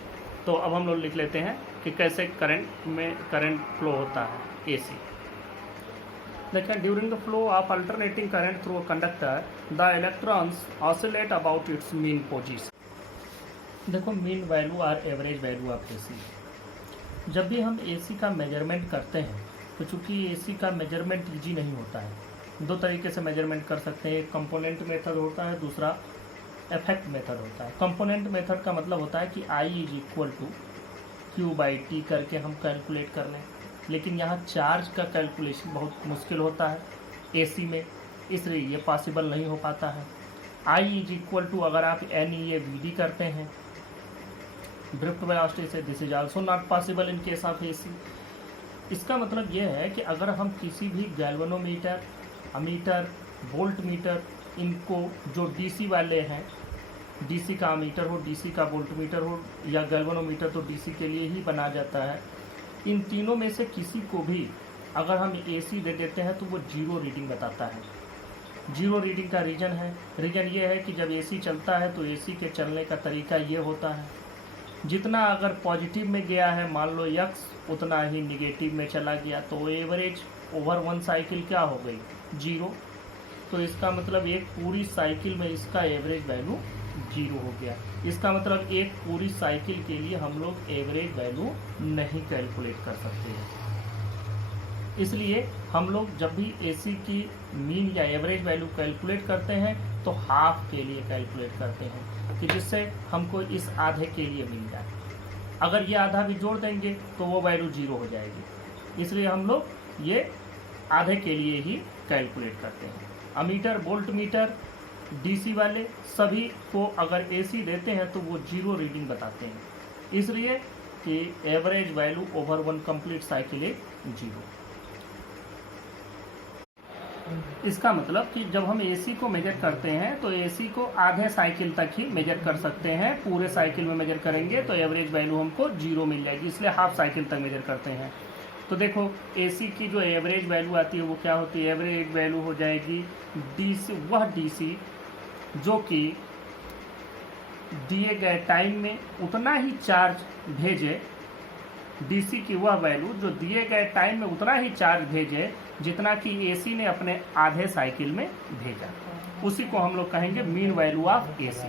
तो अब हम लोग लिख लेते हैं कि कैसे करंट फ्लो होता है एसी। देखें, during the flow of alternating current through a conductor the electrons oscillate about it's mean position. देखो, मीन वैल्यू और एवरेज वैल्यू ऑफ एसी। जब भी हम एसी का मेजरमेंट करते हैं तो चूँकि एसी का मेजरमेंट ईजी नहीं होता है, 2 तरीके से मेजरमेंट कर सकते हैं। एक कंपोनेंट मेथड होता है, दूसरा इफेक्ट मेथड होता है। कंपोनेंट मेथड का मतलब होता है कि I is equal to Q/T करके हम कैलकुलेट कर लें, लेकिन यहाँ चार्ज का कैलकुलेशन बहुत मुश्किल होता है एसी में, इसलिए ये पॉसिबल नहीं हो पाता है। I इज इक्वल टू, अगर आप NEAVD करते हैं ड्रिफ्ट वेलोसिटी से, this is also not possible in case of AC. इसका मतलब ये है कि अगर हम किसी भी गैल्वेनोमीटर, अमीटर, वोल्ट मीटर, इनको जो डीसी वाले हैं, डीसी का अमीटर हो, डीसी का वोल्ट मीटर हो, या गैल्वेनोमीटर तो डीसी के लिए ही बना जाता है, इन तीनों में से किसी को भी अगर हम एसी दे देते हैं तो वो 0 रीडिंग बताता है। 0 रीडिंग का रीजन ये है कि जब एसी चलता है तो एसी के चलने का तरीका ये होता है, जितना अगर पॉजिटिव में गया है मान लो x, उतना ही निगेटिव में चला गया, तो एवरेज ओवर 1 साइकिल क्या हो गई, 0। तो इसका मतलब एक पूरी साइकिल में इसका एवरेज वैल्यू 0 हो गया। इसका मतलब एक पूरी साइकिल के लिए हम लोग एवरेज वैल्यू नहीं कैलकुलेट कर सकते हैं। इसलिए हम लोग जब भी एसी की मीन या एवरेज वैल्यू कैलकुलेट करते हैं तो हाफ के लिए कैलकुलेट करते हैं कि जिससे हमको इस आधे के लिए मिल जाए। अगर ये आधा भी जोड़ देंगे तो वो वैल्यू 0 हो जाएगी। इसलिए हम लोग ये आधे के लिए ही कैलकुलेट करते हैं। अमीटर, वोल्ट मीटर, डीसी वाले सभी को अगर एसी देते हैं तो वो 0 रीडिंग बताते हैं, इसलिए कि average value over one complete cycle is 0। इसका मतलब कि जब हम एसी को मेजर करते हैं तो एसी को आधे साइकिल तक ही मेजर कर सकते हैं। पूरे साइकिल में मेजर करेंगे तो एवरेज वैल्यू हमको 0 मिल जाएगी, इसलिए हाफ साइकिल तक मेजर करते हैं। तो देखो एसी की जो एवरेज वैल्यू आती है वो क्या होती है, एवरेज वैल्यू हो जाएगी डीसी, वह डीसी जो कि दिए गए टाइम में उतना ही चार्ज भेजे, डीसी की वह वैल्यू जो दिए गए टाइम में उतना ही चार्ज भेजे जितना कि एसी ने अपने आधे साइकिल में भेजा, उसी को हम लोग कहेंगे मीन वैल्यू ऑफ एसी।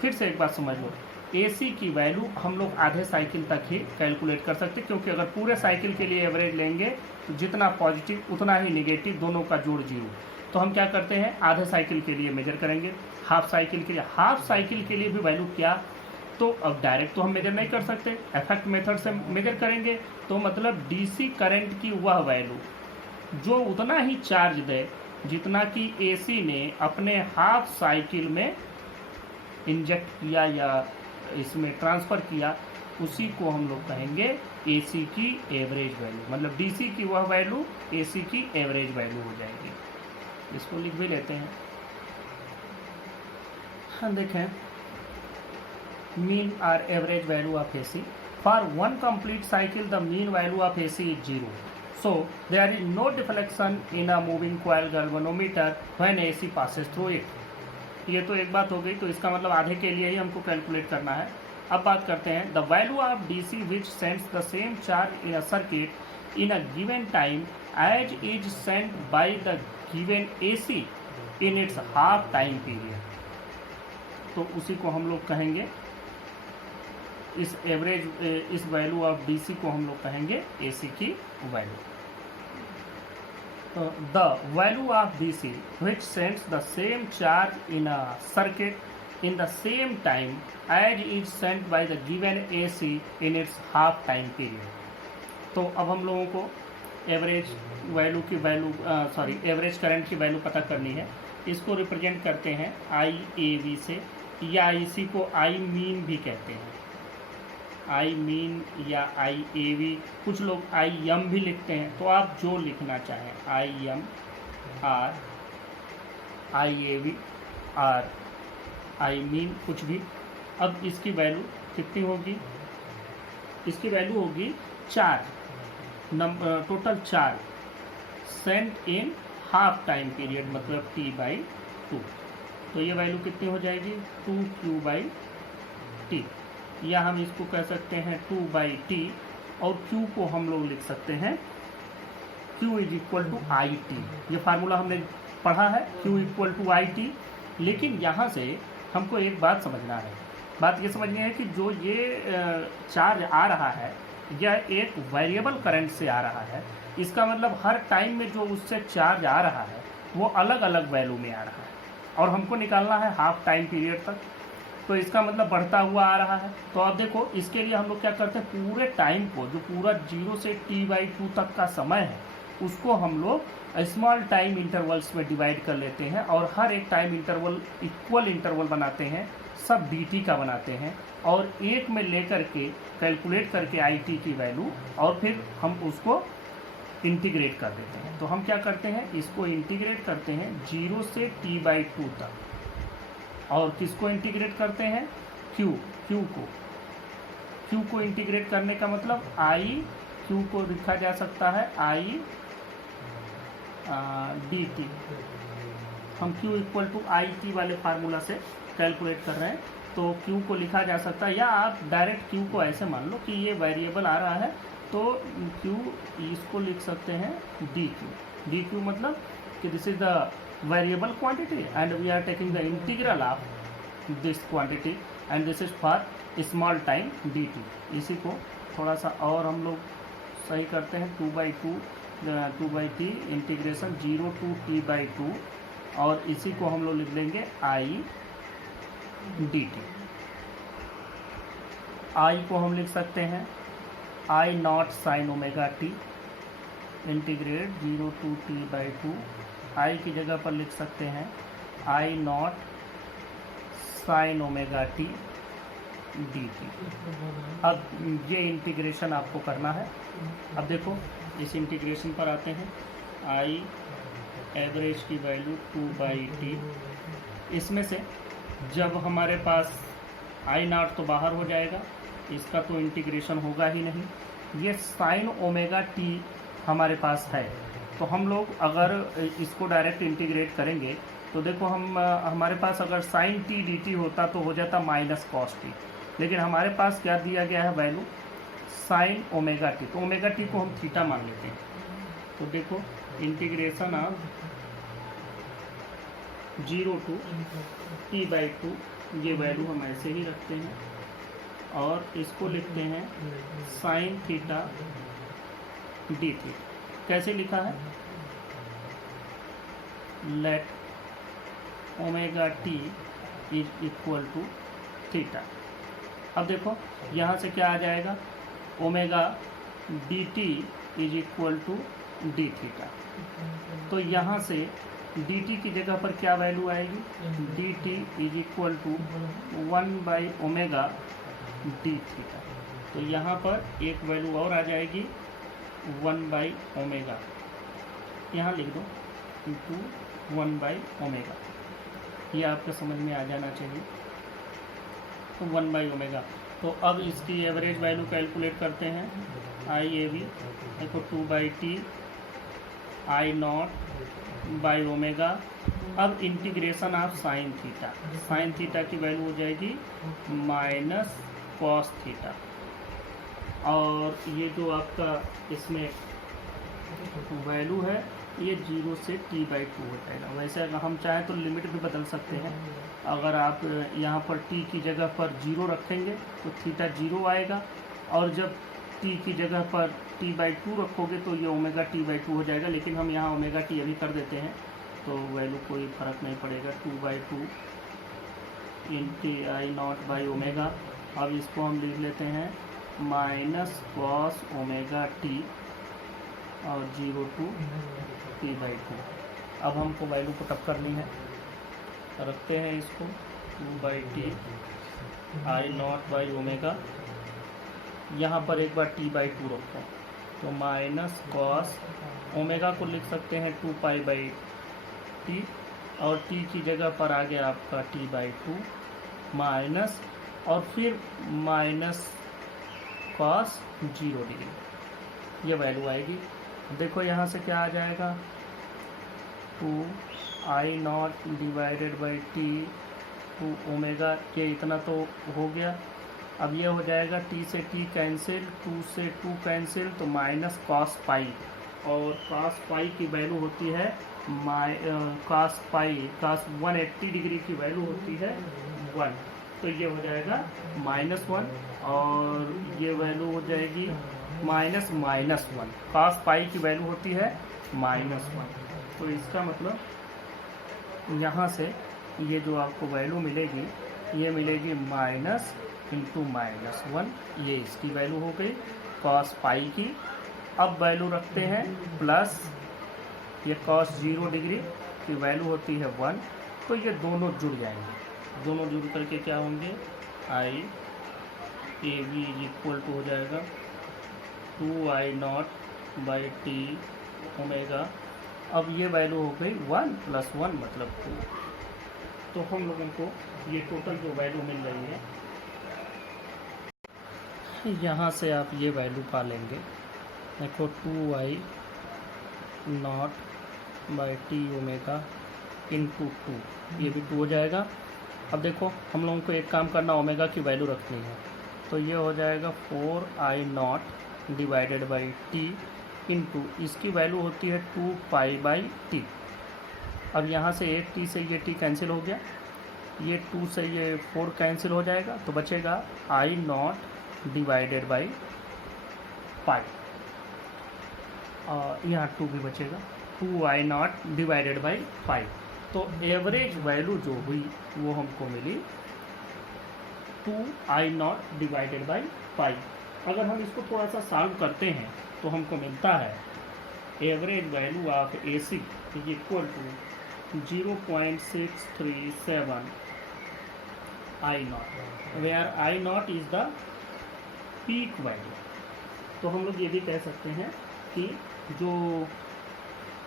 फिर से एक बात समझ लो, एसी की वैल्यू हम लोग आधे साइकिल तक ही कैलकुलेट कर सकते हैं, क्योंकि अगर पूरे साइकिल के लिए एवरेज लेंगे तो जितना पॉजिटिव उतना ही निगेटिव, दोनों का जोड़ 0। तो हम क्या करते हैं, आधे साइकिल के लिए मेजर करेंगे, हाफ साइकिल के लिए, हाफ साइकिल के लिए भी वैल्यू क्या, तो अब डायरेक्ट तो हम मेजर नहीं कर सकते, इफेक्ट मेथड से मेजर करेंगे। तो मतलब डीसी करंट की वह वैल्यू जो उतना ही चार्ज दे जितना कि एसी ने अपने हाफ साइकिल में इंजेक्ट किया या इसमें ट्रांसफ़र किया, उसी को हम लोग कहेंगे एसी की एवरेज वैल्यू। मतलब डीसी की वह वैल्यू एसी की एवरेज वैल्यू हो जाएगी। इसको लिख भी लेते हैं। हाँ देखें, mean or average value of AC. For one complete cycle, the mean value of AC is 0. So there is no deflection in a moving coil galvanometer when AC passes through it. ये तो एक बात हो गई, तो इसका मतलब आधे के लिए ही हमको कैलकुलेट करना है। अब बात करते हैं the value of DC which sends the same charge in a circuit in a given time as is sent by the given AC in its half time period. तो उसी को हम लोग कहेंगे, इस एवरेज, इस वैल्यू ऑफ डीसी को हम लोग कहेंगे एसी की वैल्यू। तो the value of DC which sends the same charge in a circuit in the same time as is sent by the given AC in its half time period. तो अब हम लोगों को एवरेज वैल्यू की वैल्यू एवरेज करंट की वैल्यू पता करनी है। इसको रिप्रेजेंट करते हैं आई ए वी से, या इसी को आई मीन भी कहते हैं, आई मीन या आई ए वी, कुछ लोग आई एम भी लिखते हैं। तो आप जो लिखना चाहें, I M R, I A V R, I mean, कुछ भी। अब इसकी वैल्यू कितनी होगी, इसकी वैल्यू होगी 4 number, total 4 sent in half time period, मतलब T/2। तो ये वैल्यू कितनी हो जाएगी, 2Q/T, या हम इसको कह सकते हैं 2/T, और Q को हम लोग लिख सकते हैं Q = IT। ये फार्मूला हमने पढ़ा है, Q = IT। लेकिन यहाँ से हमको एक बात समझना है, बात ये समझनी है कि जो ये चार्ज आ रहा है यह एक वेरिएबल करंट से आ रहा है। इसका मतलब हर टाइम में जो उससे चार्ज आ रहा है वो अलग अलग वैल्यू में आ रहा है, और हमको निकालना है हाफ टाइम पीरियड तक। तो इसका मतलब बढ़ता हुआ आ रहा है। तो अब देखो, इसके लिए हम लोग क्या करते हैं, पूरे टाइम को, जो पूरा 0 से T/2 तक का समय है, उसको हम लोग स्मॉल टाइम इंटरवल्स में डिवाइड कर लेते हैं, और हर एक टाइम इंटरवल इक्वल इंटरवल बनाते हैं, सब DT का बनाते हैं, और एक में लेकर के कैलकुलेट करके IT की वैल्यू, और फिर हम उसको इंटीग्रेट कर देते हैं। तो हम क्या करते हैं, इसको इंटीग्रेट करते हैं 0 से T/2 तक, और किसको इंटीग्रेट करते हैं, Q को इंटीग्रेट करने का मतलब Q को लिखा जा सकता है I dt। हम Q = IT वाले फार्मूला से कैलकुलेट कर रहे हैं, तो Q को लिखा जा सकता है, या आप डायरेक्ट Q को ऐसे मान लो कि ये वेरिएबल आ रहा है, तो Q इसको लिख सकते हैं dq मतलब कि this is the variable quantity and we are taking the integral of this quantity and this is for small time dt। इसी को थोड़ा सा और हम लोग सही करते हैं, 2/T इंटीग्रेशन 0 to T/2, और इसी को हम लोग लिख लेंगे I dt। आई को हम लिख सकते हैं I naught sine omega t integrate 0 to t/2। I की जगह पर लिख सकते हैं I naught sine omega t d t. अब ये इंटीग्रेशन आपको करना है। अब देखो इस इंटीग्रेशन पर आते हैं। आई एवरेज की वैल्यू 2/t, इसमें से जब हमारे पास आई नॉट तो बाहर हो जाएगा, इसका तो इंटीग्रेशन होगा ही नहीं। ये साइन ओमेगा टी हमारे पास है, तो हम लोग अगर इसको डायरेक्ट इंटीग्रेट करेंगे तो देखो हमारे पास अगर साइन टी डी टी होता तो हो जाता माइनस कॉस टी, लेकिन हमारे पास क्या दिया गया है वैल्यू साइन ओमेगा टी, तो ओमेगा टी को हम थीटा मान लेते हैं। तो देखो इंटीग्रेशन ऑफ 0 to t/2, ये वैल्यू हम ऐसे ही रखते हैं और इसको लिखते हैं साइन थीटा डी थीटा। कैसे लिखा है? Let omega t is equal to theta. अब देखो यहाँ से क्या आ जाएगा, omega d t is equal to d theta. तो यहाँ से डी टी की जगह पर क्या वैल्यू आएगी, d t is equal to 1/ओमेगा डी थीटा। तो यहाँ पर एक वैल्यू और आ जाएगी 1/ओमेगा, यहाँ लिख दो इंटू 1/ओमेगा, ये आपके समझ में आ जाना चाहिए। तो 1/ओमेगा। तो अब इसकी एवरेज वैल्यू कैलकुलेट करते हैं। आई ए वी देखो 2/t I naught by omega. अब integration of sine theta, sine theta की वैल्यू हो जाएगी माइनस कॉस थीटा, और ये जो आपका इसमें वैल्यू है ये 0 से t/2 हो जाएगा। वैसे अगर हम चाहें तो लिमिट भी बदल सकते हैं। अगर आप यहाँ पर t की जगह पर 0 रखेंगे तो थीटा 0 आएगा, और जब t की जगह पर t/2 रखोगे तो ये ओमेगा t/2 हो जाएगा। लेकिन हम यहाँ ओमेगा t अभी कर देते हैं तो वैल्यू कोई फ़र्क नहीं पड़ेगा, 2/2 into I naught by omega. अब इसको हम लिख लेते हैं माइनस कॉस ओमेगा टी और 0 to t/2। अब हमको वैल्यू को टप करनी है, रखते हैं इसको 2/t I naught by omega. यहाँ पर एक बार t/2 रखो तो माइनस कॉस ओमेगा को लिख सकते हैं 2π/t, और t की जगह पर आ गया आपका t/2 माइनस, और फिर माइनस कॉस 0 डिग्री, ये वैल्यू आएगी। देखो यहाँ से क्या आ जाएगा 2 I0 divided by T 2 omega, ये इतना तो हो गया। अब ये हो जाएगा t से t कैंसिल, 2 से 2 कैंसिल, तो माइनस कॉस पाई, और कॉस पाई की वैल्यू होती है कॉस पाई, कॉस 180 डिग्री की वैल्यू होती है 1, तो ये हो जाएगा -1, और ये वैल्यू हो जाएगी -1। कॉस पाई की वैल्यू होती है -1, तो इसका मतलब यहाँ से ये जो आपको वैल्यू मिलेगी ये मिलेगी माइनस इंटू -1, ये इसकी वैल्यू हो गई कॉस पाई की। अब वैल्यू रखते हैं प्लस, ये कॉस 0 डिग्री की वैल्यू होती है 1, तो ये दोनों जुड़ जाएंगे। दोनों जुड़ करके क्या होंगे, I A V is equal to हो जाएगा 2I0 बाई टी ओमेगा। अब ये वैल्यू हो गई 1 + 1 मतलब 2, तो हम लोगों को ये टोटल जो वैल्यू मिल रही है यहाँ से आप ये वैल्यू पा लेंगे। देखो 2I0 by T omega into 2, ये भी 2 हो जाएगा। अब देखो हम लोगों को एक काम करना, ओमेगा की वैल्यू रखनी है, तो ये हो जाएगा 4I0 divided by T into, इसकी वैल्यू होती है 2π/t। अब यहाँ से एक t से ये t कैंसिल हो गया, ये 2 से ये 4 कैंसिल हो जाएगा, तो बचेगा I0 डिवाइडेड बाई पाई, और यहाँ 2 भी बचेगा, 2I0 डिवाइडेड बाई पाई। तो एवरेज वैल्यू जो हुई वो हमको मिली 2I0 डिवाइडेड बाई पाई। अगर हम इसको थोड़ा सा सॉल्व करते हैं तो हमको मिलता है average value of AC is equal to 0.637 I0, where I0 is the peak value. तो हम लोग ये भी कह सकते हैं कि जो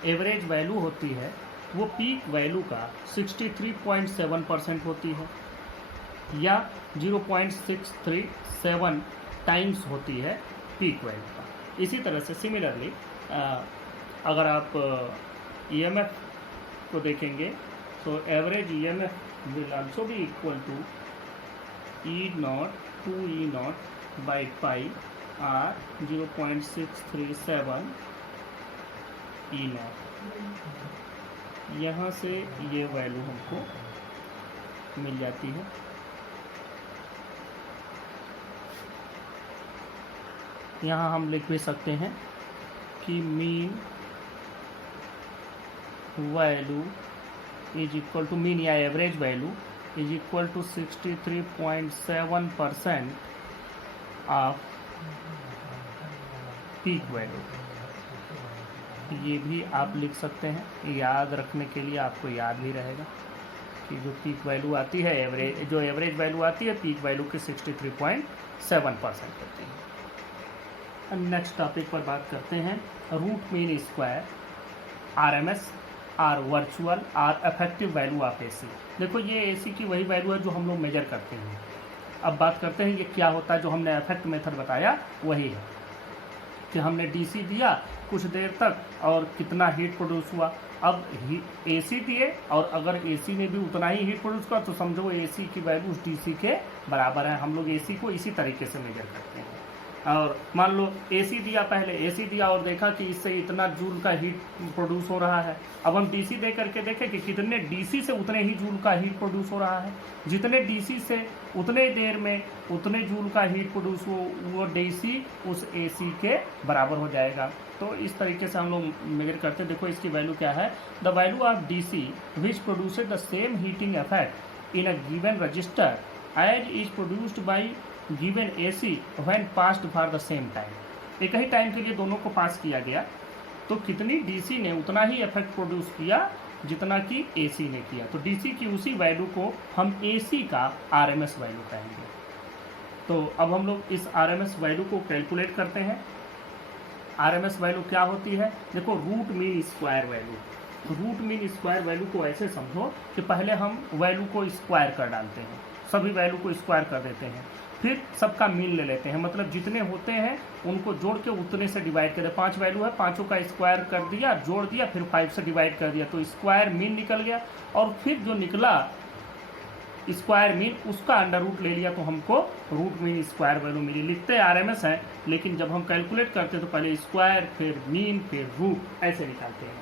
एवरेज वैल्यू होती है वो पीक वैल्यू का 63.7% होती है या 0.637 टाइम्स होती है पीक वैल्यू का। इसी तरह से सिमिलरली अगर आप EMF को देखेंगे तो average EMF will also be equal to E0 2E0 by pi or 0.637 E0। यहाँ से ये वैल्यू हमको मिल जाती है। यहाँ हम लिख भी सकते हैं कि mean value is equal to mean या average value is equal to 63.7% of peak value. ये भी आप लिख सकते हैं, याद रखने के लिए आपको याद भी रहेगा कि जो पीक वैल्यू आती है जो एवरेज वैल्यू आती है पीक वैल्यू की 63.7% होती है। नेक्स्ट टॉपिक पर बात करते हैं root mean square, RMS or virtual or effective value of AC। देखो ये AC की वही वैल्यू है जो हम लोग मेजर करते हैं। अब बात करते हैं ये क्या होता है। जो हमने इफेक्ट मेथड बताया वही है कि हमने DC दिया कुछ देर तक और कितना हीट प्रोड्यूस हुआ। अब AC दिए और अगर AC ने भी उतना ही हीट प्रोड्यूस किया तो समझो AC की वैल्यू उस DC के बराबर है। हम लोग AC को इसी तरीके से मेजर करते हैं। और मान लो AC दिया, पहले AC दिया और देखा कि इससे इतना जूल का हीट प्रोड्यूस हो रहा है। अब हम DC दे करके देखें कि कितने DC से उतने ही जूल का हीट प्रोड्यूस हो रहा है। जितने DC से उतने देर में उतने जूल का हीट प्रोड्यूस हो वो DC उस AC के बराबर हो जाएगा। तो इस तरीके से हम लोग मेजर करते हैं। देखो इसकी वैल्यू क्या है, the value of DC which produced the same heating effect in a given resistor as is produced by given AC when passed for the same time. एक ही टाइम के लिए दोनों को पास किया गया तो कितनी DC ने उतना ही इफेक्ट प्रोड्यूस किया जितना कि AC ने किया। तो DC की उसी वैल्यू को हम AC का RMS वैल्यू कहेंगे। तो अब हम लोग इस RMS वैल्यू को कैलकुलेट करते हैं। RMS वैल्यू क्या होती है, देखो root mean square value. Root mean square value को ऐसे समझो कि पहले हम वैल्यू को स्क्वायर कर डालते हैं, सभी वैल्यू को स्क्वायर कर देते हैं, फिर सबका मीन ले लेते हैं। मतलब जितने होते हैं उनको जोड़ के उतने से डिवाइड कर दे। 5 वैल्यू है, पाँचों का स्क्वायर कर दिया, जोड़ दिया, फिर 5 से डिवाइड कर दिया तो स्क्वायर मीन निकल गया। और फिर जो निकला स्क्वायर मीन उसका अंडर रूट ले लिया तो हमको रूट मीन स्क्वायर वैल्यू मिली। लिखते RMS है लेकिन जब हम कैलकुलेट करते हैं तो पहले स्क्वायर फिर मीन फिर रूट ऐसे निकालते हैं।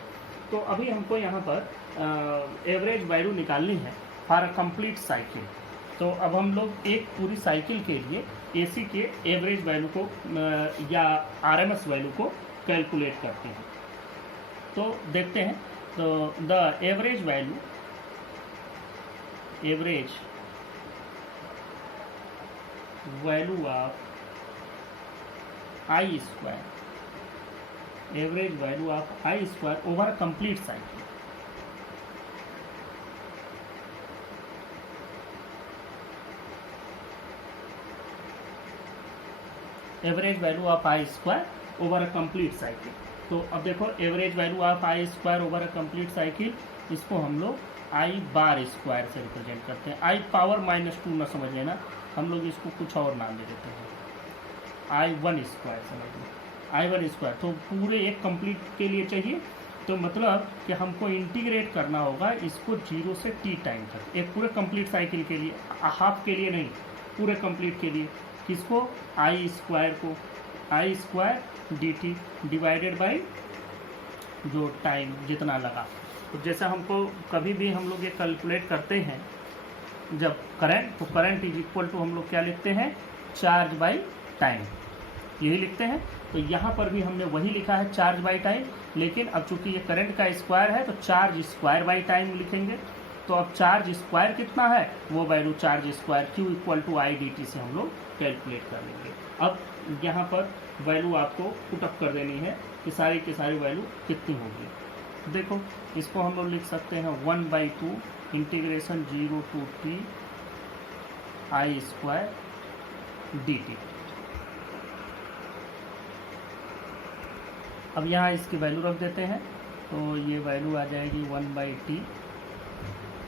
तो अभी हमको यहाँ पर एवरेज वैल्यू निकालनी है फॉर अ कंप्लीट साइकिल। तो अब हम लोग एक पूरी साइकिल के लिए AC के एवरेज वैल्यू को या RMS वैल्यू को कैलकुलेट करते हैं। तो देखते हैं, तो the average value of I square, average value of I square over a complete cycle. Average value of I square over a complete cycle. तो अब देखो average value of I square over a complete cycle, इसको हम लोग I बार स्क्वायर से रिप्रेजेंट करते हैं। I पावर -2 ना समझ लेना, हम लोग इसको कुछ और नाम दे देते हैं, I1 स्क्वायर समझ लो। I1 स्क्वायर तो पूरे एक कंप्लीट के लिए चाहिए, तो मतलब कि हमको इंटीग्रेट करना होगा इसको 0 से T टाइम तक, एक पूरे कंप्लीट साइकिल के लिए, हाफ के लिए नहीं, पूरे कंप्लीट के लिए। किसको, I स्क्वायर को, I square dt divided by जो टाइम जितना लगा। तो जैसे हमको कभी भी हम लोग ये कैलकुलेट करते हैं जब करंट, तो करंट इज इक्वल टू हम लोग क्या लिखते हैं, चार्ज बाई टाइम, यही लिखते हैं। तो यहाँ पर भी हमने वही लिखा है, चार्ज बाई टाइम, लेकिन अब चूंकि ये करंट का स्क्वायर है तो चार्ज स्क्वायर बाई टाइम लिखेंगे। तो अब चार्ज स्क्वायर कितना है, वो value charge square Q equal to I d t से हम लोग कैलकुलेट कर लेंगे। अब यहाँ पर वैल्यू आपको पुटअप कर देनी है कि सारी की सारी वैल्यू कितनी होगी। देखो इसको हम लोग लिख सकते हैं 1/2 integration 0 to t I square D t. अब यहाँ इसकी वैल्यू रख देते हैं, तो ये वैल्यू आ जाएगी 1/t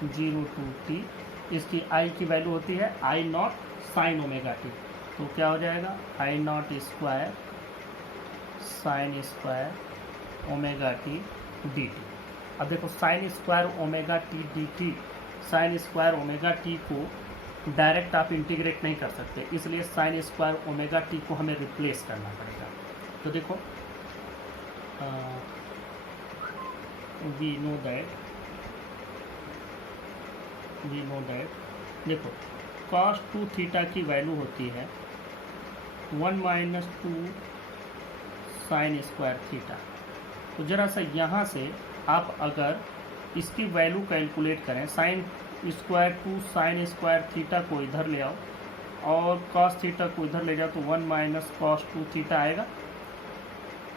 0 to t। इसकी आई की वैल्यू होती है I naught sine omega t, तो क्या हो जाएगा I naught square sine square omega t d t. अब देखो sine square omega t d t, sine square omega t को डायरेक्ट आप इंटीग्रेट नहीं कर सकते, इसलिए साइन स्क्वायर ओमेगा टी को हमें रिप्लेस करना पड़ेगा। तो देखो वी नो दैट देखो cos 2 थीटा की वैल्यू होती है 1 - 2 साइन स्क्वायर थीटा। तो ज़रा सा यहाँ से आप अगर इसकी वैल्यू कैलकुलेट करें, sine square 2 sine square theta को इधर ले आओ और cos थीटा को इधर ले जाओ, तो 1 - cos 2 थीटा आएगा।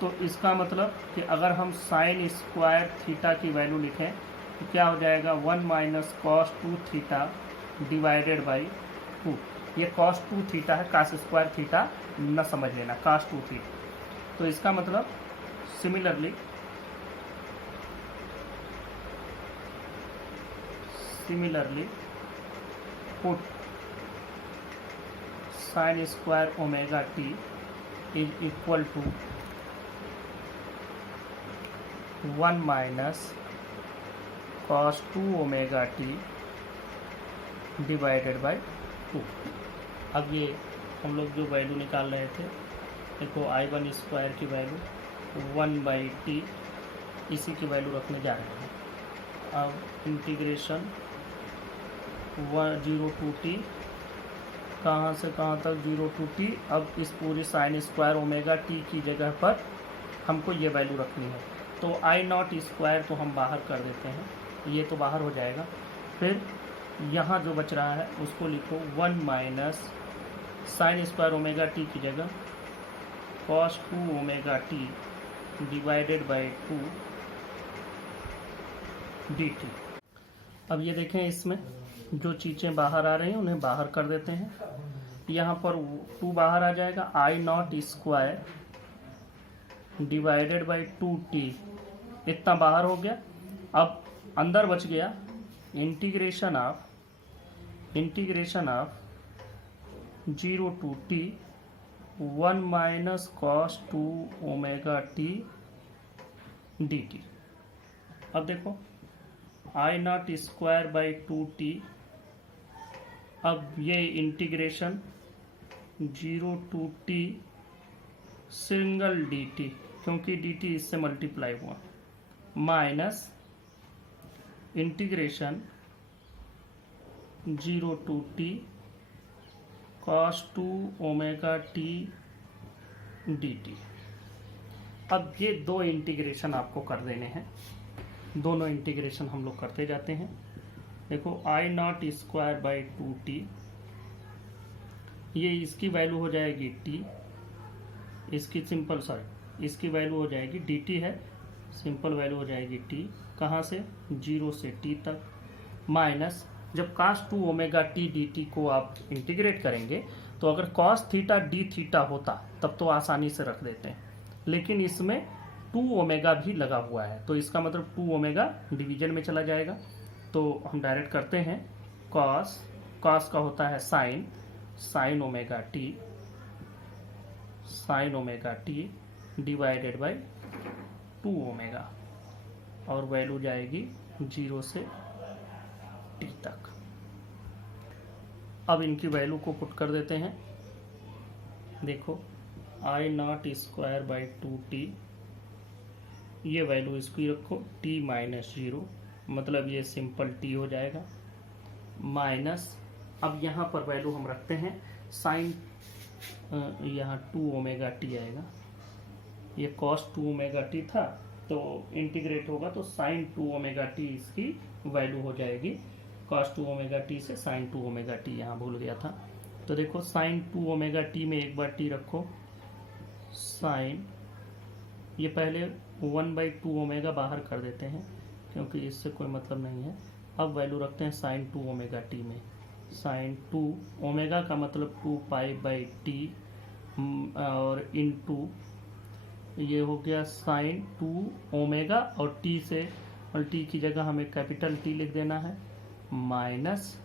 तो इसका मतलब कि अगर हम साइन स्क्वायर थीटा की वैल्यू लिखें तो क्या हो जाएगा 1 - cos 2 थीटा डिवाइडेड बाई 2। ये cos 2 थीटा है, cos स्क्वायर थीटा न समझ लेना, cos 2 थीटा। तो इसका मतलब similarly put sine square omega t is equal to 1 - cos 2 omega t divided by 2। अब ये हम लोग जो वैल्यू निकाल रहे थे, देखो I1 स्क्वायर की वैल्यू 1/t, इसी की वैल्यू रखने जा रहे हैं। अब इंटीग्रेशन 0 to t, कहाँ से कहाँ तक 0 to t। अब इस पूरी साइन स्क्वायर ओमेगा टी की जगह पर हमको ये वैल्यू रखनी है, तो आई नॉट स्क्वायर तो हम बाहर कर देते हैं, ये तो बाहर हो जाएगा। फिर यहाँ जो बच रहा है उसको लिखो 1 - साइन स्क्वायर ओमेगा टी की जगह cos 2 omega t divided by 2 D t. अब ये देखें इसमें जो चीज़ें बाहर आ रही हैं उन्हें बाहर कर देते हैं। यहाँ पर 2 बाहर आ जाएगा, I naught square divided by 2t, इतना बाहर हो गया। अब अंदर बच गया integration of 0 to t 1 - cos 2 omega t d t. अब देखो I naught square by 2t, अब ये integration 0 to t single d t, क्योंकि डी टी इससे मल्टीप्लाई हुआ, minus integration 0 to t cos 2 omega t d t. अब ये दो इंटीग्रेशन आपको कर देने हैं, दोनों इंटीग्रेशन हम लोग करते जाते हैं। देखो I naught square by 2t, ये इसकी वैल्यू हो जाएगी t, इसकी इसकी वैल्यू हो जाएगी dt है, सिंपल वैल्यू हो जाएगी t, कहाँ से 0 से t तक, माइनस जब cos 2 omega t d T को आप इंटीग्रेट करेंगे तो अगर cos थीटा डी थीटा होता तब तो आसानी से रख देते हैं, लेकिन इसमें 2 ओमेगा भी लगा हुआ है, तो इसका मतलब 2 ओमेगा डिवीजन में चला जाएगा। तो हम डायरेक्ट करते हैं, cos का होता है sign omega t divided by 2 omega, और वैल्यू जाएगी 0 से t तक। अब इनकी वैल्यू को पुट कर देते हैं। देखो I naught square by 2t, ये वैल्यू इसकी रखो t - 0, मतलब ये सिंपल t हो जाएगा, माइनस अब यहाँ पर वैल्यू हम रखते हैं साइन, यहाँ 2 ओमेगा टी आएगा, ये cos 2 ओमेगा टी था तो इंटीग्रेट होगा तो साइन 2 ओमेगा टी इसकी वैल्यू हो जाएगी cos 2 ओमेगा टी से sin 2 ओमेगा टी, यहाँ भूल गया था। तो देखो sin 2 ओमेगा टी में एक बार टी रखो, साइन, ये पहले 1/2 ओमेगा बाहर कर देते हैं क्योंकि इससे कोई मतलब नहीं है। अब वैल्यू रखते हैं sin 2 ओमेगा टी में, sin 2 ओमेगा का मतलब 2π/t और इनटू ये हो गया sin 2 ओमेगा, और t से, और t की जगह हमें कैपिटल T लिख देना है, माइनस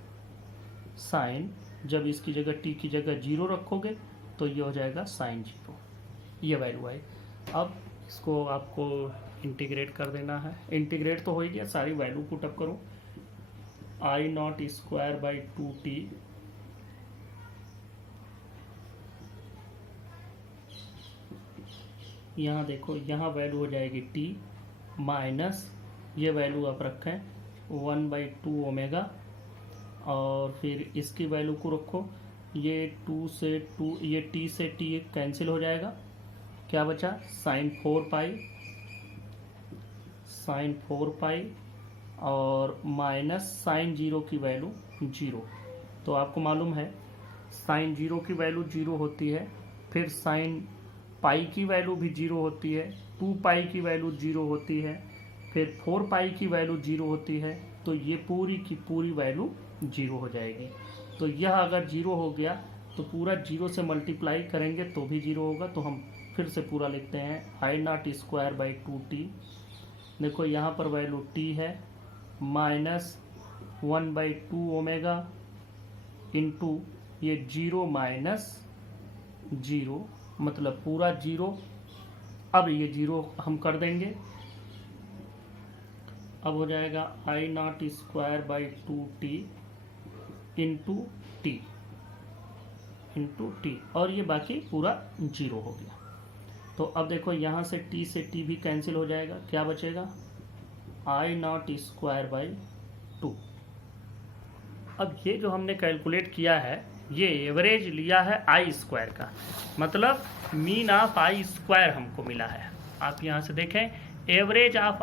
साइन, जब इसकी जगह t की जगह 0 रखोगे तो ये हो जाएगा sin 0, ये वैल्यू आई। अब इसको आपको इंटीग्रेट कर देना है, इंटीग्रेट तो हो ही गया, सारी वैल्यू पुट अप करो, I0²/2t यहाँ देखो, यहाँ वैल्यू हो जाएगी t माइनस ये वैल्यू आप रखें 1/2 ओमेगा, और फिर इसकी वैल्यू को रखो, ये 2 से 2, ये t से t कैंसिल हो जाएगा, क्या बचा sin 4π और माइनस sin 0 की वैल्यू 0। तो आपको मालूम है sin 0 की वैल्यू 0 होती है, फिर sin पाई की वैल्यू भी 0 होती है, 2π की वैल्यू 0 होती है, फिर 4π की वैल्यू 0 होती है, तो ये पूरी की पूरी वैल्यू 0 हो जाएगी। तो यह अगर 0 हो गया तो पूरा 0 से मल्टीप्लाई करेंगे तो भी 0 होगा, तो हम फिर से पूरा लिखते हैं I0²/2t। देखो यहाँ पर वैल्यू t है, माइनस 1/2 ओमेगा इंटू ये 0 माइनस 0, मतलब पूरा 0। अब ये 0 हम कर देंगे, अब हो जाएगा I0²/2t इंटू टी, और ये बाकी पूरा 0 हो गया। तो अब देखो यहाँ से t से t भी कैंसिल हो जाएगा, क्या बचेगा I0²/2। अब ये जो हमने कैलकुलेट किया है, ये एवरेज लिया है I² का, मतलब मीन ऑफ I² हमको मिला है। आप यहाँ से देखें, एवरेज ऑफ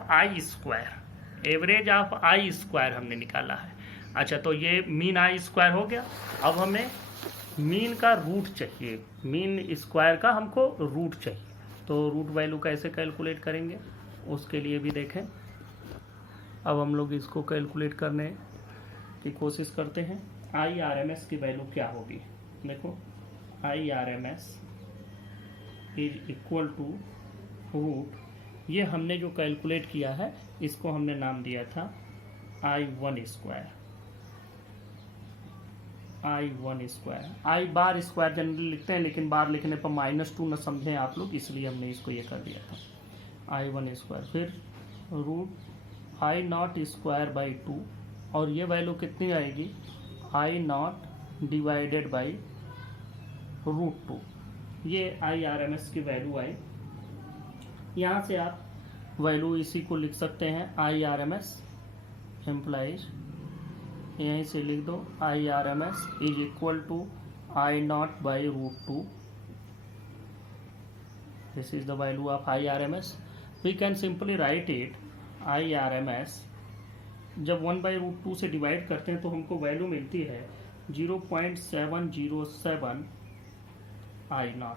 I² हमने निकाला है। अच्छा, तो ये मीन I² हो गया। अब हमें मीन का रूट चाहिए, मीन स्क्वायर का हमको रूट चाहिए, तो रूट वैल्यू कैसे कैलकुलेट करेंगे उसके लिए भी देखें। अब हम लोग इसको कैलकुलेट करने की कोशिश करते हैं। IRMS की वैल्यू क्या होगी, देखो IRMS is equal to root, ये हमने जो कैलकुलेट किया है इसको हमने नाम दिया था I1²। I bar square generally लिखते हैं, लेकिन बार लिखने पर -2 न समझें आप लोग, इसलिए हमने इसको ये कर दिया था I1²। फिर रूट I0²/2, और ये वैल्यू कितनी आएगी I0/√2, ये IRMS की वैल्यू आई। यहाँ से आप वैल्यू इसी को लिख सकते हैं, IRMS एम्प्लाइज, यहीं से लिख दो IRMS is equal to I0/√2, this is the value of IRMS। We can simply write it IRMS, जब 1/√2 से डिवाइड करते हैं तो हमको वैल्यू मिलती है 0.707 I0,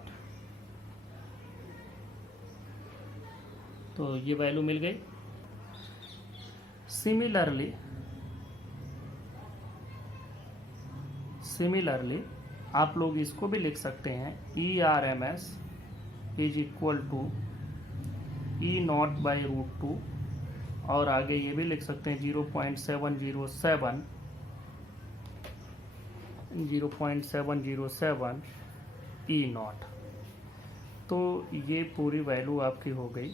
तो ये वैल्यू मिल गई। सिमिलरली आप लोग इसको भी लिख सकते हैं, ERMS is equal to E0/√2, और आगे ये भी लिख सकते हैं 0.707 E0। तो ये पूरी वैल्यू आपकी हो गई।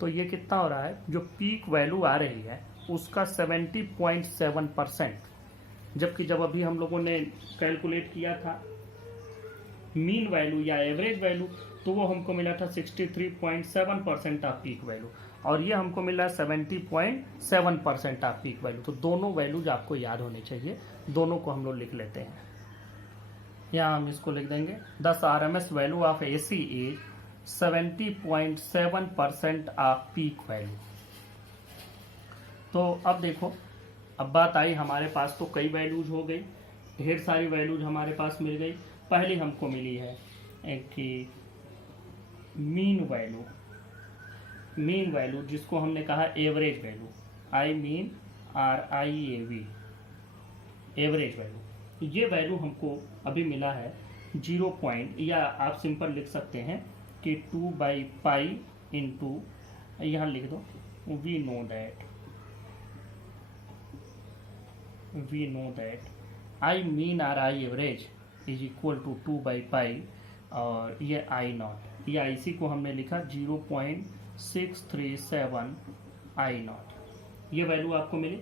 तो ये कितना हो रहा है, जो पीक वैल्यू आ रही है उसका 70.7%, जबकि जब अभी हम लोगों ने कैलकुलेट किया था मीन वैल्यू या एवरेज वैल्यू, तो वो हमको मिला था 63.7% ऑफ पीक वैल्यू, और ये हमको मिला 70.7% ऑफ पीक वैल्यू। तो दोनों वैल्यूज आपको याद होनी चाहिए, दोनों को हम लोग लिख लेते हैं। यहाँ हम इसको लिख देंगे, दस RMS value of AC is 70.7% of peak value. तो अब देखो, अब बात आई हमारे पास तो कई वैल्यूज हो गई, ढेर सारी वैल्यूज हमारे पास मिल गई। पहली हमको मिली है एक कि मीन वैल्यू जिसको हमने कहा average value, I mean RIAV, average value. ये वैल्यू हमको अभी मिला है 0 पॉइंट, या आप सिंपल लिख सकते हैं कि 2/π इंटू, यहाँ लिख दो we know that I mean RI average is equal to 2/π, और ये I0, या इसी को हमने लिखा 0.637 I0। ये वैल्यू आपको मिली।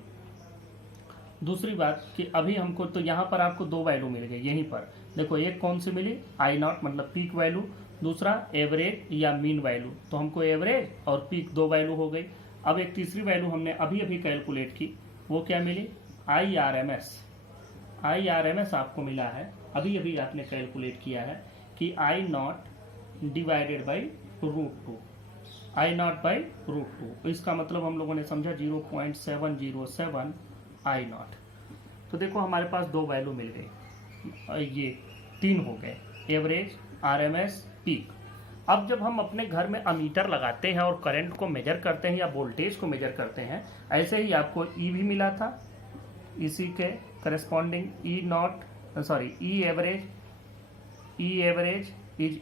दूसरी बात कि अभी हमको तो यहाँ पर आपको दो वैल्यू मिल गई यहीं पर, देखो एक कौन सी मिली I0 मतलब पीक वैल्यू, दूसरा एवरेज या मीन वैल्यू। तो हमको एवरेज और पीक दो वैल्यू हो गई। अब एक तीसरी वैल्यू हमने अभी अभी कैलकुलेट की, वो क्या मिली IRMS आपको मिला है, अभी अभी आपने कैलकुलेट किया है कि I0 डिवाइडेड बाई √2, I0/√2। इसका मतलब हम लोगों ने समझा 0.707 I0। तो देखो हमारे पास दो वैल्यू मिल गई, ये तीन हो गए, एवरेज, RMS, पीक। अब जब हम अपने घर में अमीटर लगाते हैं और करंट को मेजर करते हैं या वोल्टेज को मेजर करते हैं, ऐसे ही आपको E भी मिला था, इसी के corresponding E average is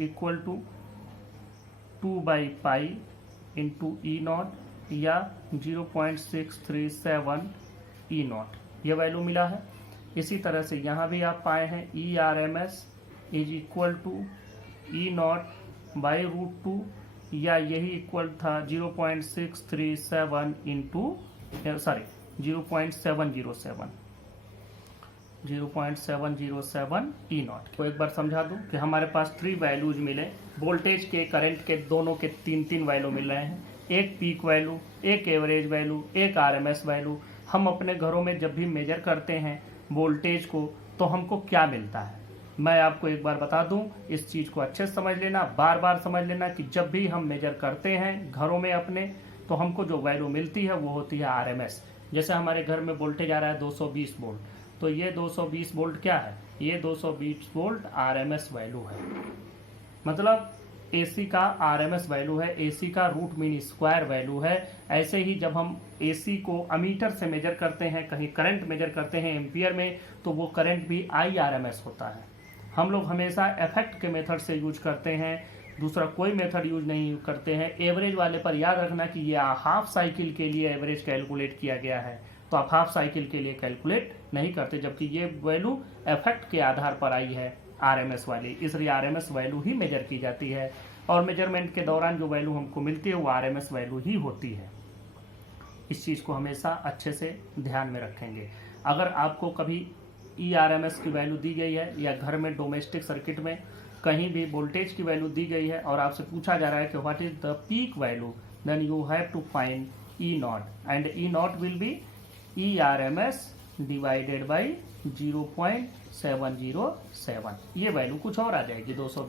equal to 2/π into E0 या 0.637 E0, ये वैल्यू मिला है। इसी तरह से यहाँ भी आप पाए हैं ERMS is equal to E0/√2, या यही इक्वल था 0.637 इंटू 0.707 E0। तो एक बार समझा दूं कि हमारे पास 3 वैल्यूज मिले, वोल्टेज के, करंट के, दोनों के 3 वैल्यू मिल रहे हैं, एक पीक वैल्यू, एक एवरेज वैल्यू, एक RMS वैल्यू। हम अपने घरों में जब भी मेजर करते हैं वोल्टेज को तो हमको क्या मिलता है, मैं आपको एक बार बता दूं, इस चीज़ को अच्छे से समझ लेना, बार बार समझ लेना कि जब भी हम मेजर करते हैं घरों में अपने, तो हमको जो वैल्यू मिलती है वो होती है RMS। जैसे हमारे घर में वोल्टेज आ रहा है 220 वोल्ट, तो ये 220 वोल्ट क्या है, ये 220 वोल्ट RMS वैल्यू है, मतलब AC का RMS वैल्यू है, AC का रूट मीन स्क्वायर वैल्यू है। ऐसे ही जब हम AC को अमीटर से मेजर करते हैं, कहीं करंट मेजर करते हैं एम्पियर में, तो वो करंट भी IRMS होता है। हम लोग हमेशा इफेक्ट के मेथड से यूज करते हैं, दूसरा कोई मेथड यूज नहीं करते हैं। एवरेज वाले पर याद रखना कि ये हाफ साइकिल के लिए एवरेज कैलकुलेट किया गया है, तो आप हाफ साइकिल के लिए कैलकुलेट नहीं करते, जबकि ये वैल्यू इफेक्ट के आधार पर आई है RMS वाली, इसलिए RMS वैल्यू ही मेजर की जाती है, और मेजरमेंट के दौरान जो वैल्यू हमको मिलती है वो RMS वैल्यू ही होती है। इस चीज़ को हमेशा अच्छे से ध्यान में रखेंगे। अगर आपको कभी ERMS की वैल्यू दी गई है, या घर में डोमेस्टिक सर्किट में कहीं भी वोल्टेज की वैल्यू दी गई है और आपसे पूछा जा रहा है कि what is the peak value, then you have to find E0, and E0 will be ERMS divided by 0.707। ये वैल्यू कुछ और आ जाएगी 200।